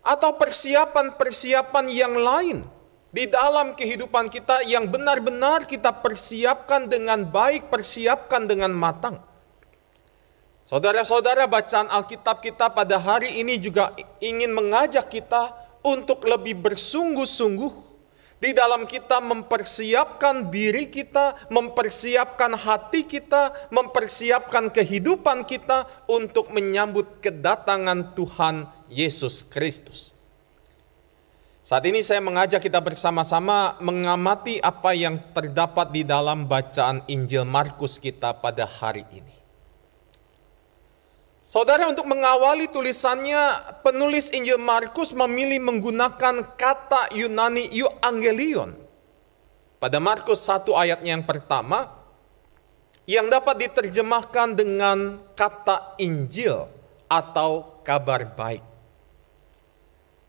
Atau persiapan-persiapan yang lain di dalam kehidupan kita yang benar-benar kita persiapkan dengan baik, persiapkan dengan matang. Saudara-saudara, bacaan Alkitab kita pada hari ini juga ingin mengajak kita untuk lebih bersungguh-sungguh di dalam kita mempersiapkan diri kita, mempersiapkan hati kita, mempersiapkan kehidupan kita untuk menyambut kedatangan Tuhan Yesus Kristus. Saat ini saya mengajak kita bersama-sama mengamati apa yang terdapat di dalam bacaan Injil Markus kita pada hari ini. Saudara, untuk mengawali tulisannya, penulis Injil Markus memilih menggunakan kata Yunani euangelion. Pada Markus 1 ayatnya yang pertama, yang dapat diterjemahkan dengan kata Injil atau kabar baik.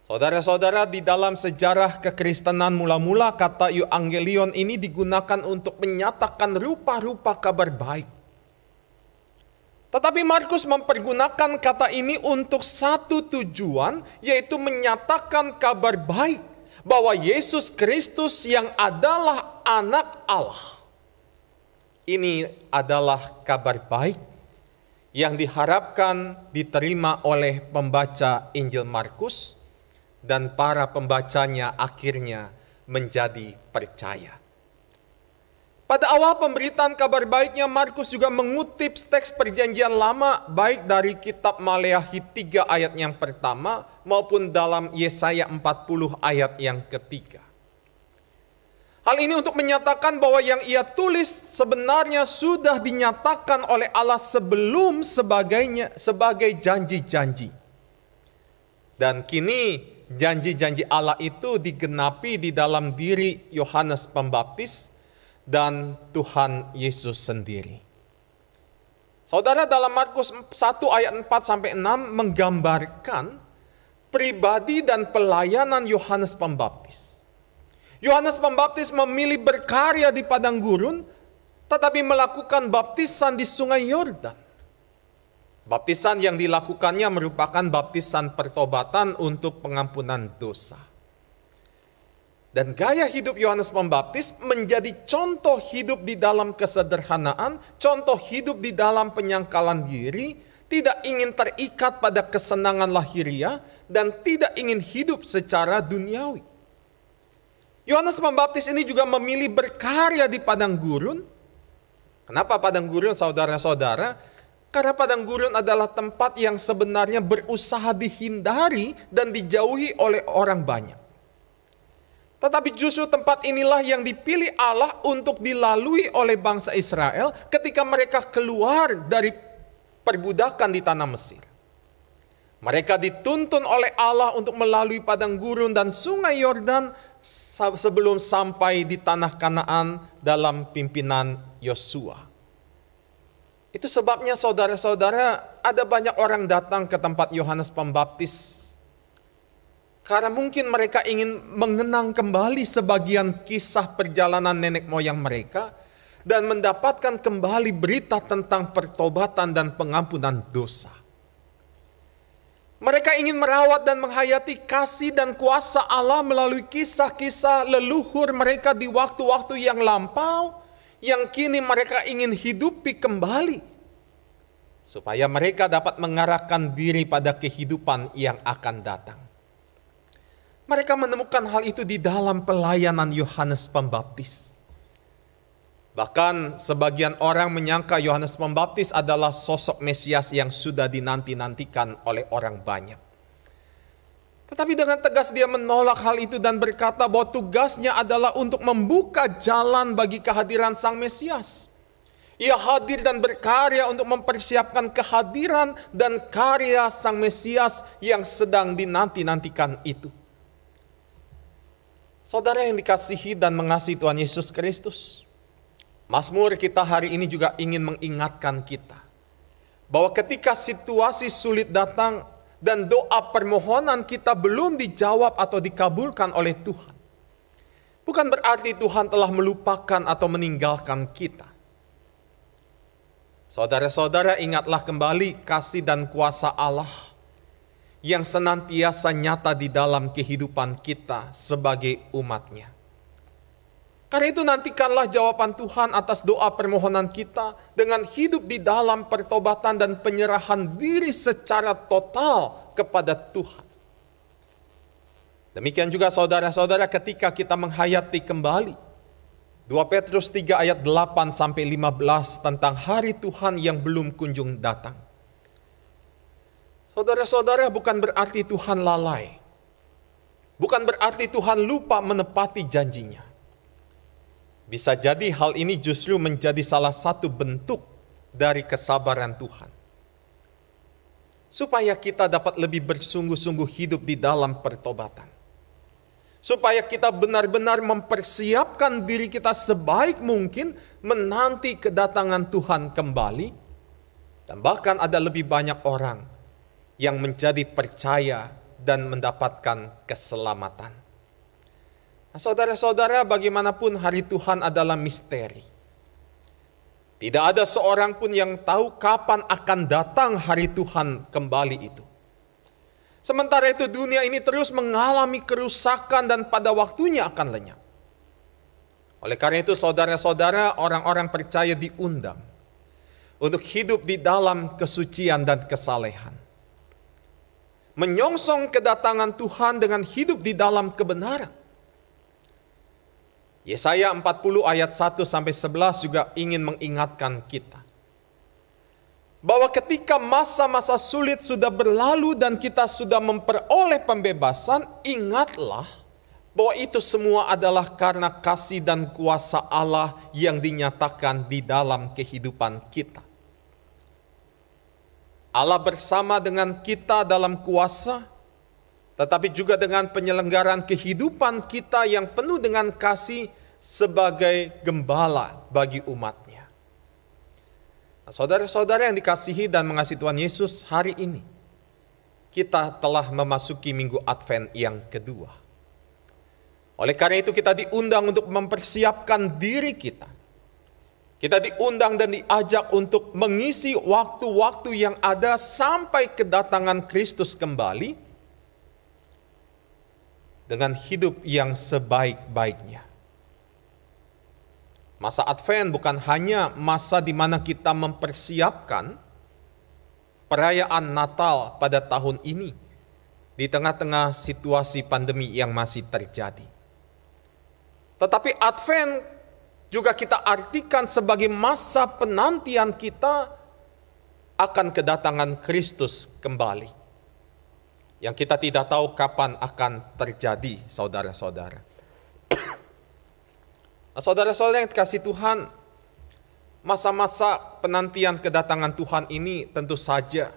Saudara-saudara, di dalam sejarah kekristenan mula-mula kata euangelion ini digunakan untuk menyatakan rupa-rupa kabar baik. Tetapi Markus mempergunakan kata ini untuk satu tujuan, yaitu menyatakan kabar baik bahwa Yesus Kristus yang adalah anak Allah. Ini adalah kabar baik yang diharapkan diterima oleh pembaca Injil Markus dan para pembacanya akhirnya menjadi percaya. Pada awal pemberitaan kabar baiknya, Markus juga mengutip teks perjanjian lama baik dari kitab Maleakhi 3 ayat yang pertama maupun dalam Yesaya 40 ayat yang ketiga. Hal ini untuk menyatakan bahwa yang ia tulis sebenarnya sudah dinyatakan oleh Allah sebelum sebagai janji-janji. Dan kini janji-janji Allah itu digenapi di dalam diri Yohanes Pembaptis dan Tuhan Yesus sendiri. Saudara, dalam Markus 1 ayat 4-6 menggambarkan pribadi dan pelayanan Yohanes Pembaptis. Yohanes Pembaptis memilih berkarya di padang gurun, tetapi melakukan baptisan di sungai Yordan. Baptisan yang dilakukannya merupakan baptisan pertobatan untuk pengampunan dosa. Dan gaya hidup Yohanes Pembaptis menjadi contoh hidup di dalam kesederhanaan, contoh hidup di dalam penyangkalan diri, tidak ingin terikat pada kesenangan lahiriah, dan tidak ingin hidup secara duniawi. Yohanes Pembaptis ini juga memilih berkarya di padang gurun. Kenapa padang gurun, saudara-saudara? Karena padang gurun adalah tempat yang sebenarnya berusaha dihindari dan dijauhi oleh orang banyak. Tetapi justru tempat inilah yang dipilih Allah untuk dilalui oleh bangsa Israel ketika mereka keluar dari perbudakan di tanah Mesir. Mereka dituntun oleh Allah untuk melalui padang gurun dan sungai Yordan sebelum sampai di tanah Kanaan dalam pimpinan Yosua. Itu sebabnya saudara-saudara, ada banyak orang datang ke tempat Yohanes Pembaptis karena mungkin mereka ingin mengenang kembali sebagian kisah perjalanan nenek moyang mereka dan mendapatkan kembali berita tentang pertobatan dan pengampunan dosa. Mereka ingin merawat dan menghayati kasih dan kuasa Allah melalui kisah-kisah leluhur mereka di waktu-waktu yang lampau, yang kini mereka ingin hidupi kembali, supaya mereka dapat mengarahkan diri pada kehidupan yang akan datang. Mereka menemukan hal itu di dalam pelayanan Yohanes Pembaptis. Bahkan sebagian orang menyangka Yohanes Pembaptis adalah sosok Mesias yang sudah dinanti-nantikan oleh orang banyak. Tetapi dengan tegas dia menolak hal itu dan berkata bahwa tugasnya adalah untuk membuka jalan bagi kehadiran Sang Mesias. Ia hadir dan berkarya untuk mempersiapkan kehadiran dan karya Sang Mesias yang sedang dinanti-nantikan itu. Saudara yang dikasihi dan mengasihi Tuhan Yesus Kristus, Mazmur kita hari ini juga ingin mengingatkan kita bahwa ketika situasi sulit datang dan doa permohonan kita belum dijawab atau dikabulkan oleh Tuhan, bukan berarti Tuhan telah melupakan atau meninggalkan kita. Saudara-saudara, ingatlah kembali kasih dan kuasa Allah yang senantiasa nyata di dalam kehidupan kita sebagai umat-Nya. Karena itu nantikanlah jawaban Tuhan atas doa permohonan kita dengan hidup di dalam pertobatan dan penyerahan diri secara total kepada Tuhan. Demikian juga saudara-saudara ketika kita menghayati kembali 2 Petrus 3 ayat 8-15 tentang hari Tuhan yang belum kunjung datang. Saudara-saudara, bukan berarti Tuhan lalai. Bukan berarti Tuhan lupa menepati janjinya. Bisa jadi hal ini justru menjadi salah satu bentuk dari kesabaran Tuhan. Supaya kita dapat lebih bersungguh-sungguh hidup di dalam pertobatan. Supaya kita benar-benar mempersiapkan diri kita sebaik mungkin menanti kedatangan Tuhan kembali. Dan bahkan ada lebih banyak orang yang menjadi percaya dan mendapatkan keselamatan. Nah, saudara-saudara, bagaimanapun hari Tuhan adalah misteri. Tidak ada seorang pun yang tahu kapan akan datang hari Tuhan kembali itu. Sementara itu dunia ini terus mengalami kerusakan dan pada waktunya akan lenyap. Oleh karena itu saudara-saudara, orang-orang percaya diundang untuk hidup di dalam kesucian dan kesalehan. Menyongsong kedatangan Tuhan dengan hidup di dalam kebenaran. Yesaya 40 ayat 1-11 juga ingin mengingatkan kita bahwa ketika masa-masa sulit sudah berlalu dan kita sudah memperoleh pembebasan, ingatlah bahwa itu semua adalah karena kasih dan kuasa Allah yang dinyatakan di dalam kehidupan kita. Allah bersama dengan kita dalam kuasa, tetapi juga dengan penyelenggaraan kehidupan kita yang penuh dengan kasih sebagai gembala bagi umatnya. Nah, saudara-saudara yang dikasihi dan mengasihi Tuhan Yesus, hari ini kita telah memasuki minggu Advent yang kedua. Oleh karena itu kita diundang untuk mempersiapkan diri kita. Kita diundang dan diajak untuk mengisi waktu-waktu yang ada sampai kedatangan Kristus kembali dengan hidup yang sebaik-baiknya. Masa Advent bukan hanya masa di mana kita mempersiapkan perayaan Natal pada tahun ini di tengah-tengah situasi pandemi yang masih terjadi. Tetapi Advent juga kita artikan sebagai masa penantian kita akan kedatangan Kristus kembali. Yang kita tidak tahu kapan akan terjadi, saudara-saudara. Nah, saudara-saudara yang dikasihi Tuhan, masa-masa penantian kedatangan Tuhan ini tentu saja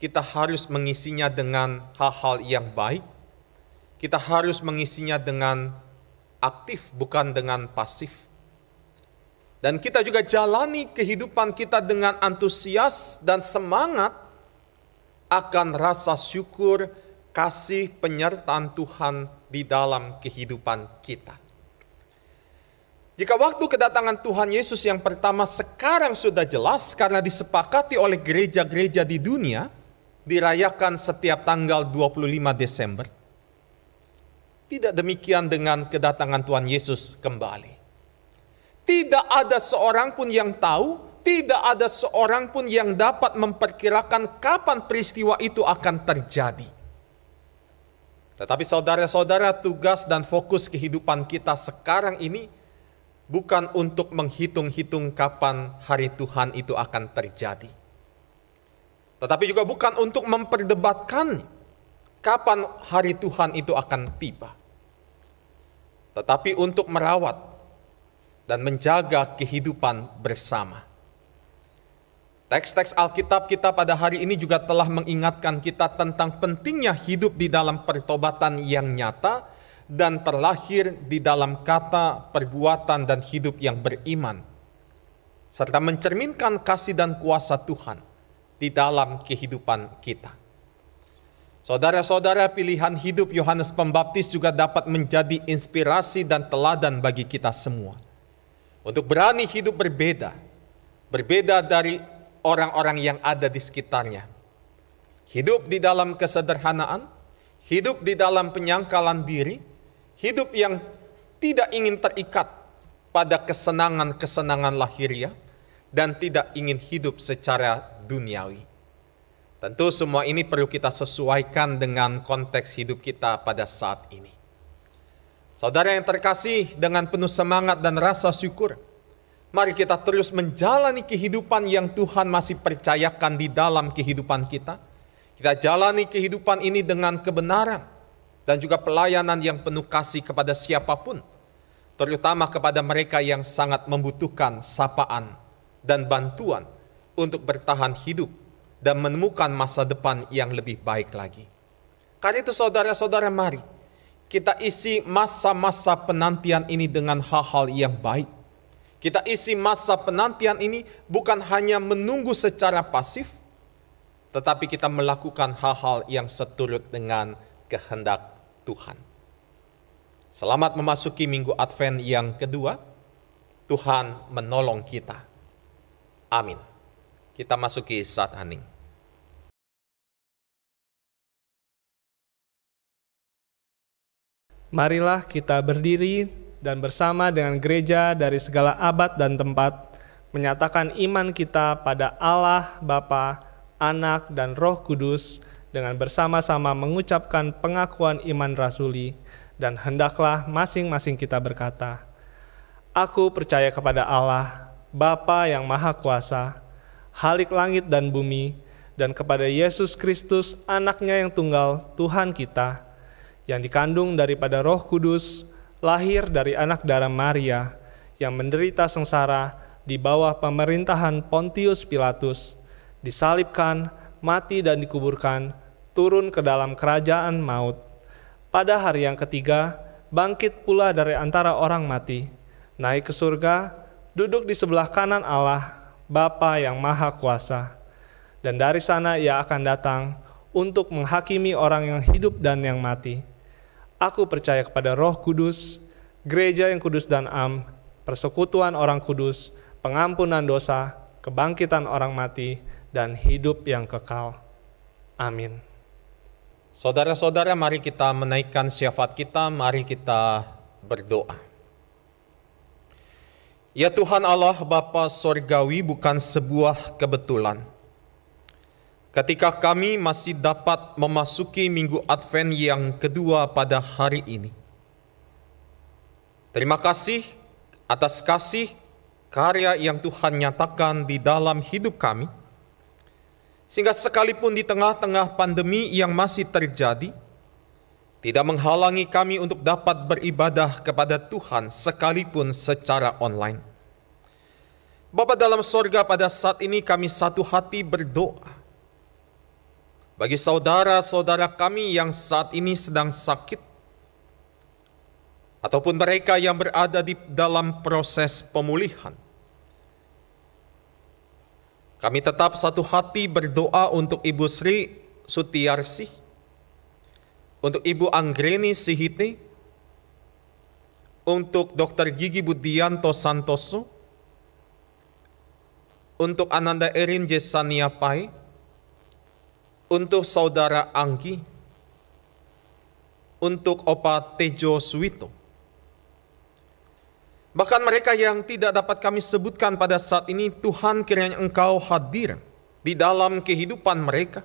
kita harus mengisinya dengan hal-hal yang baik. Kita harus mengisinya dengan aktif, bukan dengan pasif. Dan kita juga jalani kehidupan kita dengan antusias dan semangat akan rasa syukur, kasih, penyertaan Tuhan di dalam kehidupan kita. Jika waktu kedatangan Tuhan Yesus yang pertama sekarang sudah jelas karena disepakati oleh gereja-gereja di dunia, dirayakan setiap tanggal 25 Desember. Tidak demikian dengan kedatangan Tuhan Yesus kembali. Tidak ada seorang pun yang tahu, tidak ada seorang pun yang dapat memperkirakan kapan peristiwa itu akan terjadi. Tetapi saudara-saudara, tugas dan fokus kehidupan kita sekarang ini bukan untuk menghitung-hitung kapan hari Tuhan itu akan terjadi. Tetapi juga bukan untuk memperdebatkan kapan hari Tuhan itu akan tiba. Tetapi untuk merawat dan menjaga kehidupan bersama. Teks-teks Alkitab kita pada hari ini juga telah mengingatkan kita tentang pentingnya hidup di dalam pertobatan yang nyata dan terlahir di dalam kata, perbuatan, dan hidup yang beriman, serta mencerminkan kasih dan kuasa Tuhan di dalam kehidupan kita. Saudara-saudara, pilihan hidup Yohanes Pembaptis juga dapat menjadi inspirasi dan teladan bagi kita semua untuk berani hidup berbeda dari orang-orang yang ada di sekitarnya. Hidup di dalam kesederhanaan, hidup di dalam penyangkalan diri, hidup yang tidak ingin terikat pada kesenangan-kesenangan lahiriah dan tidak ingin hidup secara duniawi. Tentu semua ini perlu kita sesuaikan dengan konteks hidup kita pada saat ini. Saudara yang terkasih, dengan penuh semangat dan rasa syukur, mari kita terus menjalani kehidupan yang Tuhan masih percayakan di dalam kehidupan kita. Kita jalani kehidupan ini dengan kebenaran dan juga pelayanan yang penuh kasih kepada siapapun, terutama kepada mereka yang sangat membutuhkan sapaan dan bantuan untuk bertahan hidup dan menemukan masa depan yang lebih baik lagi. Karena itu saudara-saudara, mari kita isi masa-masa penantian ini dengan hal-hal yang baik. Kita isi masa penantian ini bukan hanya menunggu secara pasif, tetapi kita melakukan hal-hal yang seturut dengan kehendak Tuhan. Selamat memasuki minggu Advent yang kedua. Tuhan menolong kita. Amin. Kita masuki saat hening. Marilah kita berdiri dan bersama dengan gereja dari segala abad dan tempat menyatakan iman kita pada Allah Bapa, Anak, dan Roh Kudus dengan bersama-sama mengucapkan pengakuan iman rasuli, dan hendaklah masing-masing kita berkata, Aku percaya kepada Allah, Bapa yang Maha Kuasa, Khalik langit dan bumi, dan kepada Yesus Kristus, Anaknya yang tunggal, Tuhan kita, yang dikandung daripada Roh Kudus, lahir dari anak darah Maria, yang menderita sengsara di bawah pemerintahan Pontius Pilatus, disalibkan, mati dan dikuburkan, turun ke dalam kerajaan maut. Pada hari yang ketiga, bangkit pula dari antara orang mati, naik ke surga, duduk di sebelah kanan Allah, Bapa yang Maha Kuasa. Dan dari sana Ia akan datang untuk menghakimi orang yang hidup dan yang mati. Aku percaya kepada Roh Kudus, gereja yang kudus dan am, persekutuan orang kudus, pengampunan dosa, kebangkitan orang mati, dan hidup yang kekal. Amin. Saudara-saudara, mari kita menaikkan syafaat kita, mari kita berdoa. Ya Tuhan Allah Bapa Sorgawi, bukan sebuah kebetulan ketika kami masih dapat memasuki Minggu Advent yang kedua pada hari ini. Terima kasih atas kasih karya yang Tuhan nyatakan di dalam hidup kami, sehingga sekalipun di tengah-tengah pandemi yang masih terjadi, tidak menghalangi kami untuk dapat beribadah kepada Tuhan sekalipun secara online. Bapa dalam sorga, pada saat ini kami satu hati berdoa bagi saudara-saudara kami yang saat ini sedang sakit, ataupun mereka yang berada di dalam proses pemulihan. Kami tetap satu hati berdoa untuk Ibu Sri Sutiarsi, untuk Ibu Anggreni Sihite, untuk Dr. Gigi Budianto Santoso, untuk Ananda Erin Jesania Pai, untuk Saudara Anggi, untuk Opa Tejo Suwito. Bahkan mereka yang tidak dapat kami sebutkan pada saat ini, Tuhan kiranya Engkau hadir di dalam kehidupan mereka.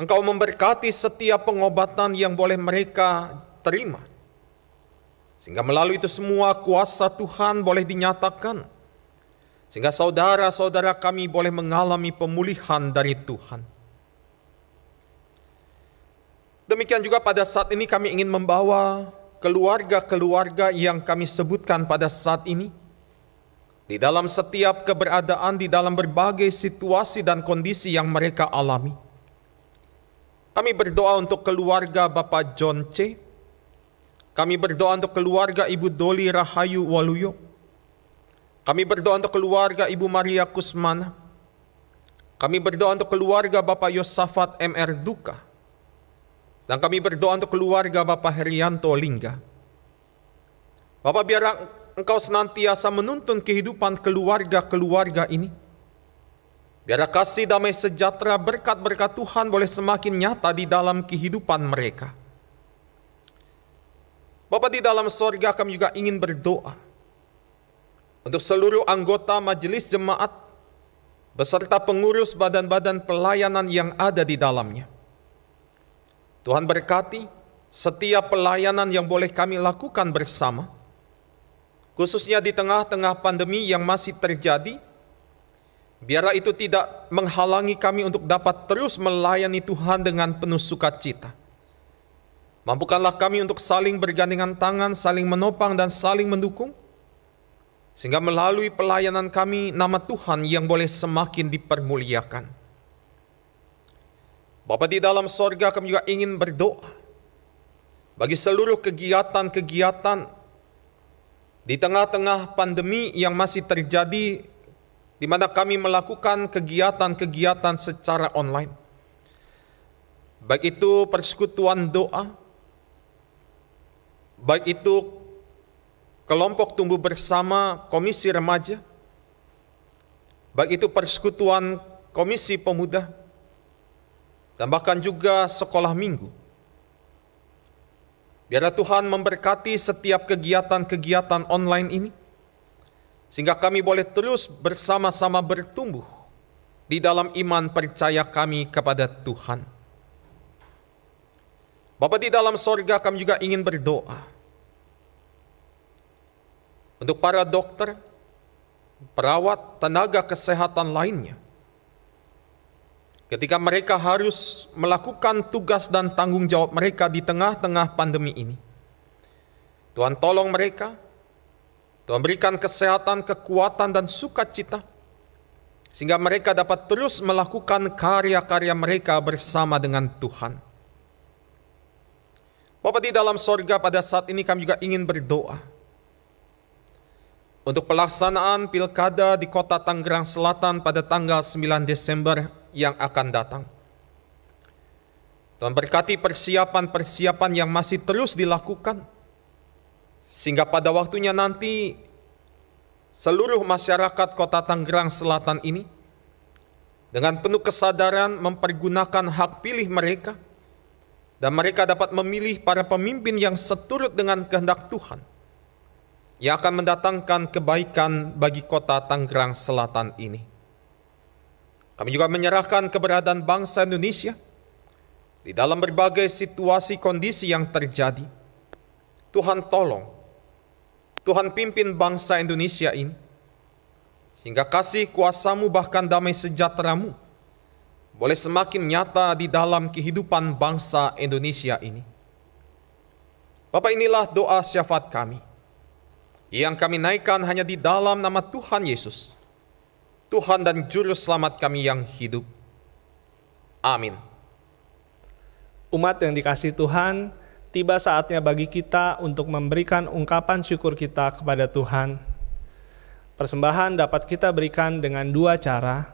Engkau memberkati setiap pengobatan yang boleh mereka terima, sehingga melalui itu semua kuasa Tuhan boleh dinyatakan, sehingga saudara-saudara kami boleh mengalami pemulihan dari Tuhan. Demikian juga pada saat ini kami ingin membawa keluarga-keluarga yang kami sebutkan pada saat ini, di dalam setiap keberadaan, di dalam berbagai situasi dan kondisi yang mereka alami. Kami berdoa untuk keluarga Bapak John C. Kami berdoa untuk keluarga Ibu Doli Rahayu Waluyo. Kami berdoa untuk keluarga Ibu Maria Kusmana. Kami berdoa untuk keluarga Bapak Yosafat M.R. Duka. Dan kami berdoa untuk keluarga Bapak Herianto Lingga. Bapak, biar Engkau senantiasa menuntun kehidupan keluarga-keluarga ini. Biar kasih damai sejahtera berkat-berkat Tuhan boleh semakin nyata di dalam kehidupan mereka. Bapak, di dalam sorga kami juga ingin berdoa untuk seluruh anggota majelis jemaat beserta pengurus badan-badan pelayanan yang ada di dalamnya. Tuhan berkati setiap pelayanan yang boleh kami lakukan bersama, khususnya di tengah-tengah pandemi yang masih terjadi. Biarlah itu tidak menghalangi kami untuk dapat terus melayani Tuhan dengan penuh sukacita. Mampukanlah kami untuk saling bergandengan tangan, saling menopang dan saling mendukung, sehingga melalui pelayanan kami nama Tuhan yang boleh semakin dipermuliakan. Bapa di dalam sorga, kami juga ingin berdoa bagi seluruh kegiatan-kegiatan di tengah-tengah pandemi yang masih terjadi, di mana kami melakukan kegiatan-kegiatan secara online. Baik itu persekutuan doa, baik itu kelompok tumbuh bersama komisi remaja, baik itu persekutuan komisi pemuda, dan bahkan juga sekolah minggu. Biarlah Tuhan memberkati setiap kegiatan-kegiatan online ini, sehingga kami boleh terus bersama-sama bertumbuh di dalam iman percaya kami kepada Tuhan. Bapa di dalam sorga, kami juga ingin berdoa untuk para dokter, perawat, tenaga kesehatan lainnya. Ketika mereka harus melakukan tugas dan tanggung jawab mereka di tengah-tengah pandemi ini, Tuhan tolong mereka, Tuhan berikan kesehatan, kekuatan, dan sukacita, sehingga mereka dapat terus melakukan karya-karya mereka bersama dengan Tuhan. Bapa di dalam sorga, pada saat ini kami juga ingin berdoa untuk pelaksanaan pilkada di Kota Tangerang Selatan pada tanggal 9 Desember yang akan datang. Tuhan berkati persiapan-persiapan yang masih terus dilakukan, sehingga pada waktunya nanti seluruh masyarakat Kota Tangerang Selatan ini dengan penuh kesadaran mempergunakan hak pilih mereka, dan mereka dapat memilih para pemimpin yang seturut dengan kehendak Tuhan, yang akan mendatangkan kebaikan bagi Kota Tangerang Selatan ini. Kami juga menyerahkan keberadaan bangsa Indonesia di dalam berbagai situasi kondisi yang terjadi. Tuhan tolong, Tuhan pimpin bangsa Indonesia ini, sehingga kasih kuasa-Mu bahkan damai sejahtera-Mu boleh semakin nyata di dalam kehidupan bangsa Indonesia ini. Bapak, inilah doa syafaat kami, yang kami naikkan hanya di dalam nama Tuhan Yesus, Tuhan dan Juru Selamat kami yang hidup. Amin. Umat yang dikasihi Tuhan, tiba saatnya bagi kita untuk memberikan ungkapan syukur kita kepada Tuhan. Persembahan dapat kita berikan dengan dua cara.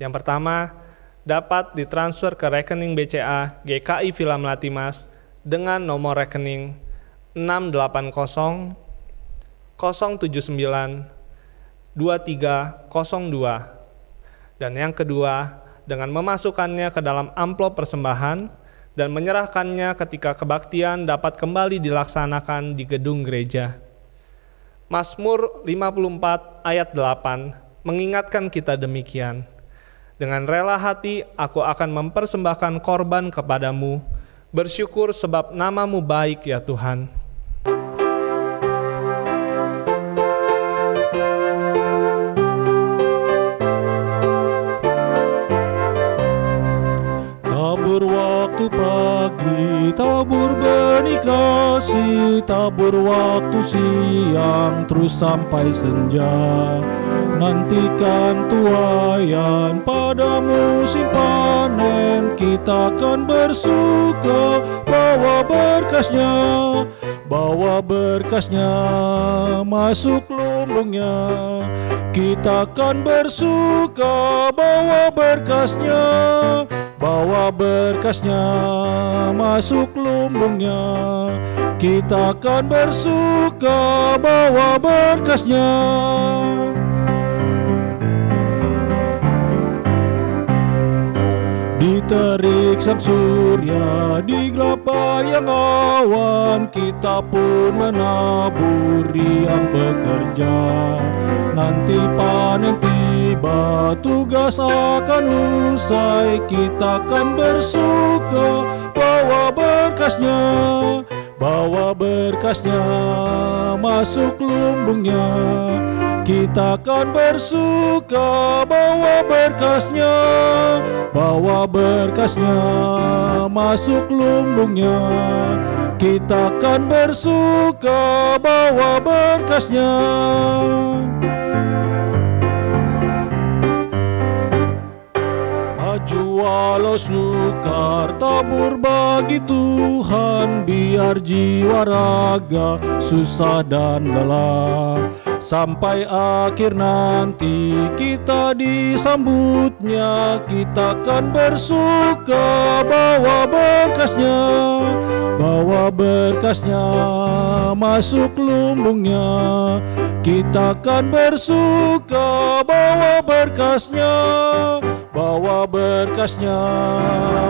Yang pertama, dapat ditransfer ke rekening BCA GKI Villa Melati Mas dengan nomor rekening 680 079 2302. Dan yang kedua, dengan memasukkannya ke dalam amplop persembahan dan menyerahkannya ketika kebaktian dapat kembali dilaksanakan di gedung gereja. Mazmur 54 ayat 8 mengingatkan kita demikian. Dengan rela hati aku akan mempersembahkan korban kepadamu, bersyukur sebab nama-Mu baik ya Tuhan. Tabur waktu pagi, tabur benih kasih, tabur waktu siang, terus sampai senja. Nantikan tuaian pada musim panen, kita akan bersuka bawa berkasnya, bawa berkasnya masuk lumbungnya. Kita akan bersuka bawa berkasnya, bawa berkasnya masuk lumbungnya. Kita akan bersuka bawa berkasnya. Di terik sang surya, di gelap bayang awan, kita pun menaburi yang bekerja. Nanti panen tiba, tugas akan usai, kita akan bersuka bawa berkasnya, bawa berkasnya masuk lumbungnya. Kita akan bersuka bawa berkasnya, bawa berkasnya masuk lumbungnya. Kita akan bersuka bawa berkasnya. Maju walau sukar, tabur bagi Tuhan, biar jiwa raga susah dan lelah sampai akhir nanti kita disambutnya. Kita kan bersuka bawa berkasnya, bawa berkasnya masuk lumbungnya. Kita kan bersuka bawa berkasnya, bawa berkasnya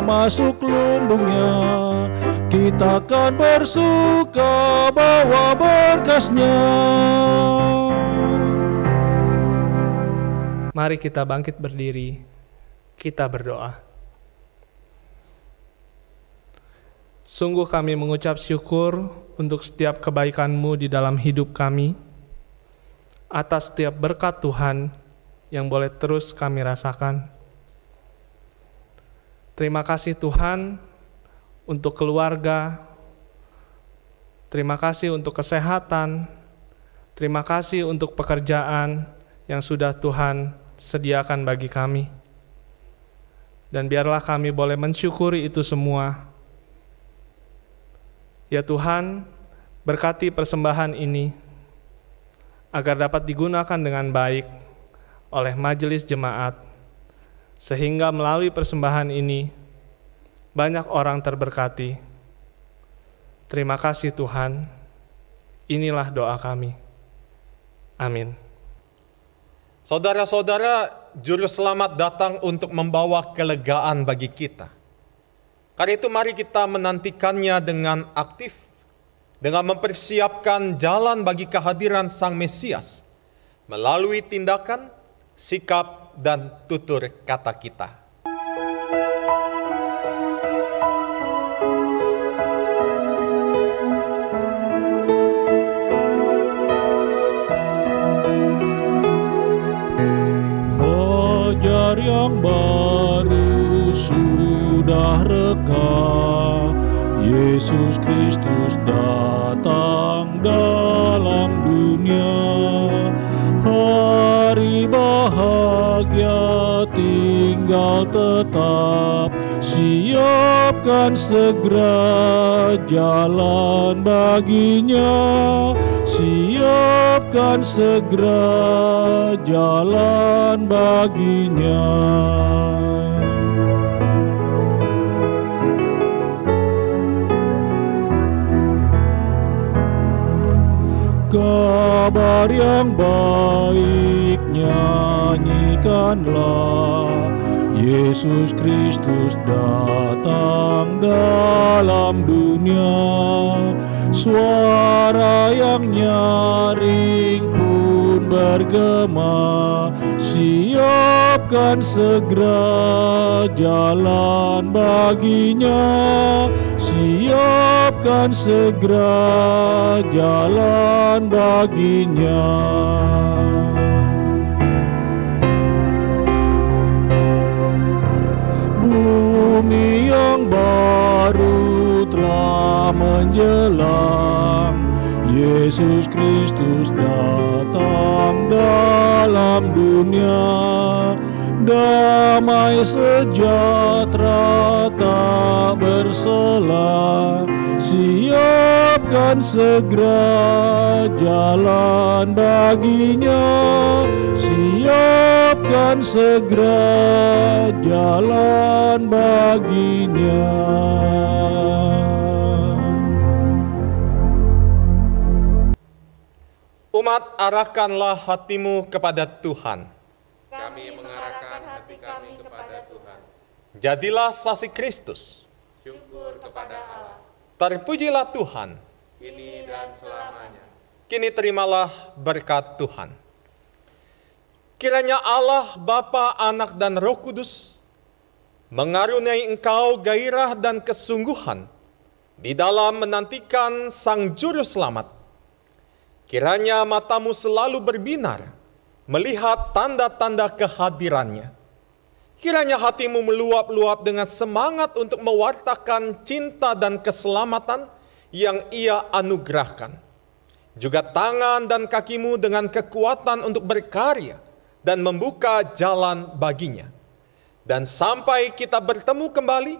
masuk lumbungnya. Kita kan bersuka bawa berkasnya. Mari kita bangkit berdiri, kita berdoa. Sungguh kami mengucap syukur untuk setiap kebaikan-Mu di dalam hidup kami, atas setiap berkat Tuhan yang boleh terus kami rasakan. Terima kasih Tuhan untuk keluarga, terima kasih untuk kesehatan, terima kasih untuk pekerjaan yang sudah Tuhan sediakan bagi kami. Dan biarlah kami boleh mensyukuri itu semua. Ya Tuhan, berkati persembahan ini, agar dapat digunakan dengan baik oleh majelis jemaat, sehingga melalui persembahan ini, banyak orang terberkati. Terima kasih Tuhan, inilah doa kami. Amin. Saudara-saudara, Juru Selamat datang untuk membawa kelegaan bagi kita. Karena itu mari kita menantikannya dengan aktif, dengan mempersiapkan jalan bagi kehadiran Sang Mesias, melalui tindakan, sikap, dan tutur kata kita. Fajar yang baru sudah reka, Yesus Kristus datang dalam dunia. Hari bahagia tinggal tetap, siapkan segera jalan baginya. Siapkan segera jalan baginya. Kabar yang baik nyanyikanlah, Yesus Kristus datang dalam dunia. Suara yang nyaring pun bergema, siapkan segera jalan baginya. Siapkan segera jalan baginya. Bumi yang baru telah menjelang, Yesus Kristus datang dalam dunia. Damai sejahtera tak bersela, siapkan segera jalan baginya. Siapkan segera jalan baginya. Umat, arahkanlah hatimu kepada Tuhan. Kami mengarahkan hati kami kepada Tuhan. Jadilah saksi Kristus. Syukur kepada Allah. Terpujilah Tuhan. Kini dan selamanya. Kini terimalah berkat Tuhan. Kiranya Allah, Bapa, Anak, dan Roh Kudus mengaruniai engkau gairah dan kesungguhan di dalam menantikan Sang Juru Selamat. Kiranya matamu selalu berbinar melihat tanda-tanda kehadirannya. Kiranya hatimu meluap-luap dengan semangat untuk mewartakan cinta dan keselamatan yang Ia anugerahkan. Juga tangan dan kakimu dengan kekuatan untuk berkarya dan membuka jalan baginya. Dan sampai kita bertemu kembali,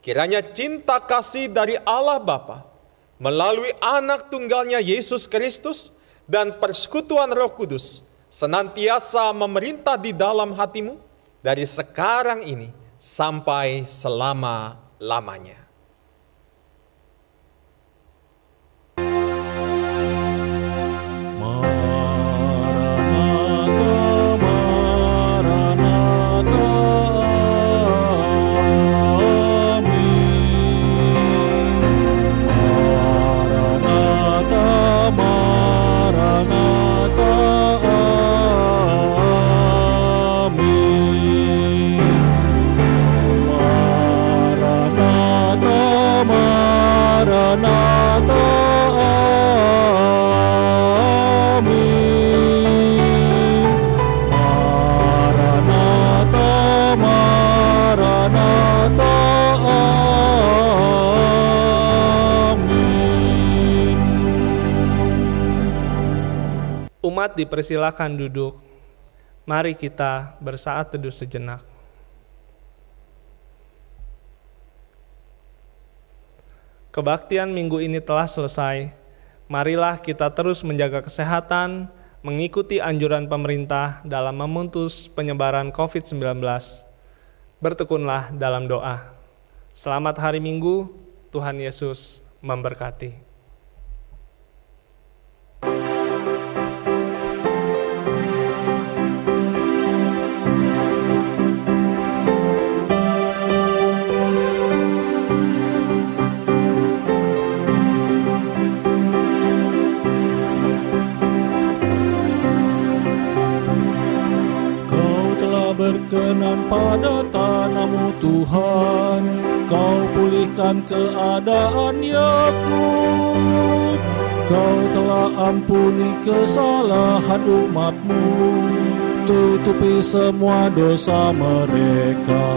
kiranya cinta kasih dari Allah Bapa melalui anak tunggalnya Yesus Kristus dan persekutuan Roh Kudus senantiasa memerintah di dalam hatimu dari sekarang ini sampai selama-lamanya. Umat dipersilakan duduk. Mari kita bersaat teduh sejenak. Kebaktian minggu ini telah selesai. Marilah kita terus menjaga kesehatan, mengikuti anjuran pemerintah dalam memutus penyebaran COVID-19. Bertekunlah dalam doa. Selamat hari Minggu, Tuhan Yesus memberkati. Berkenan pada tanahmu Tuhan, Kau pulihkan keadaan Yakub. Kau telah ampuni kesalahan umat-Mu, tutupi semua dosa mereka.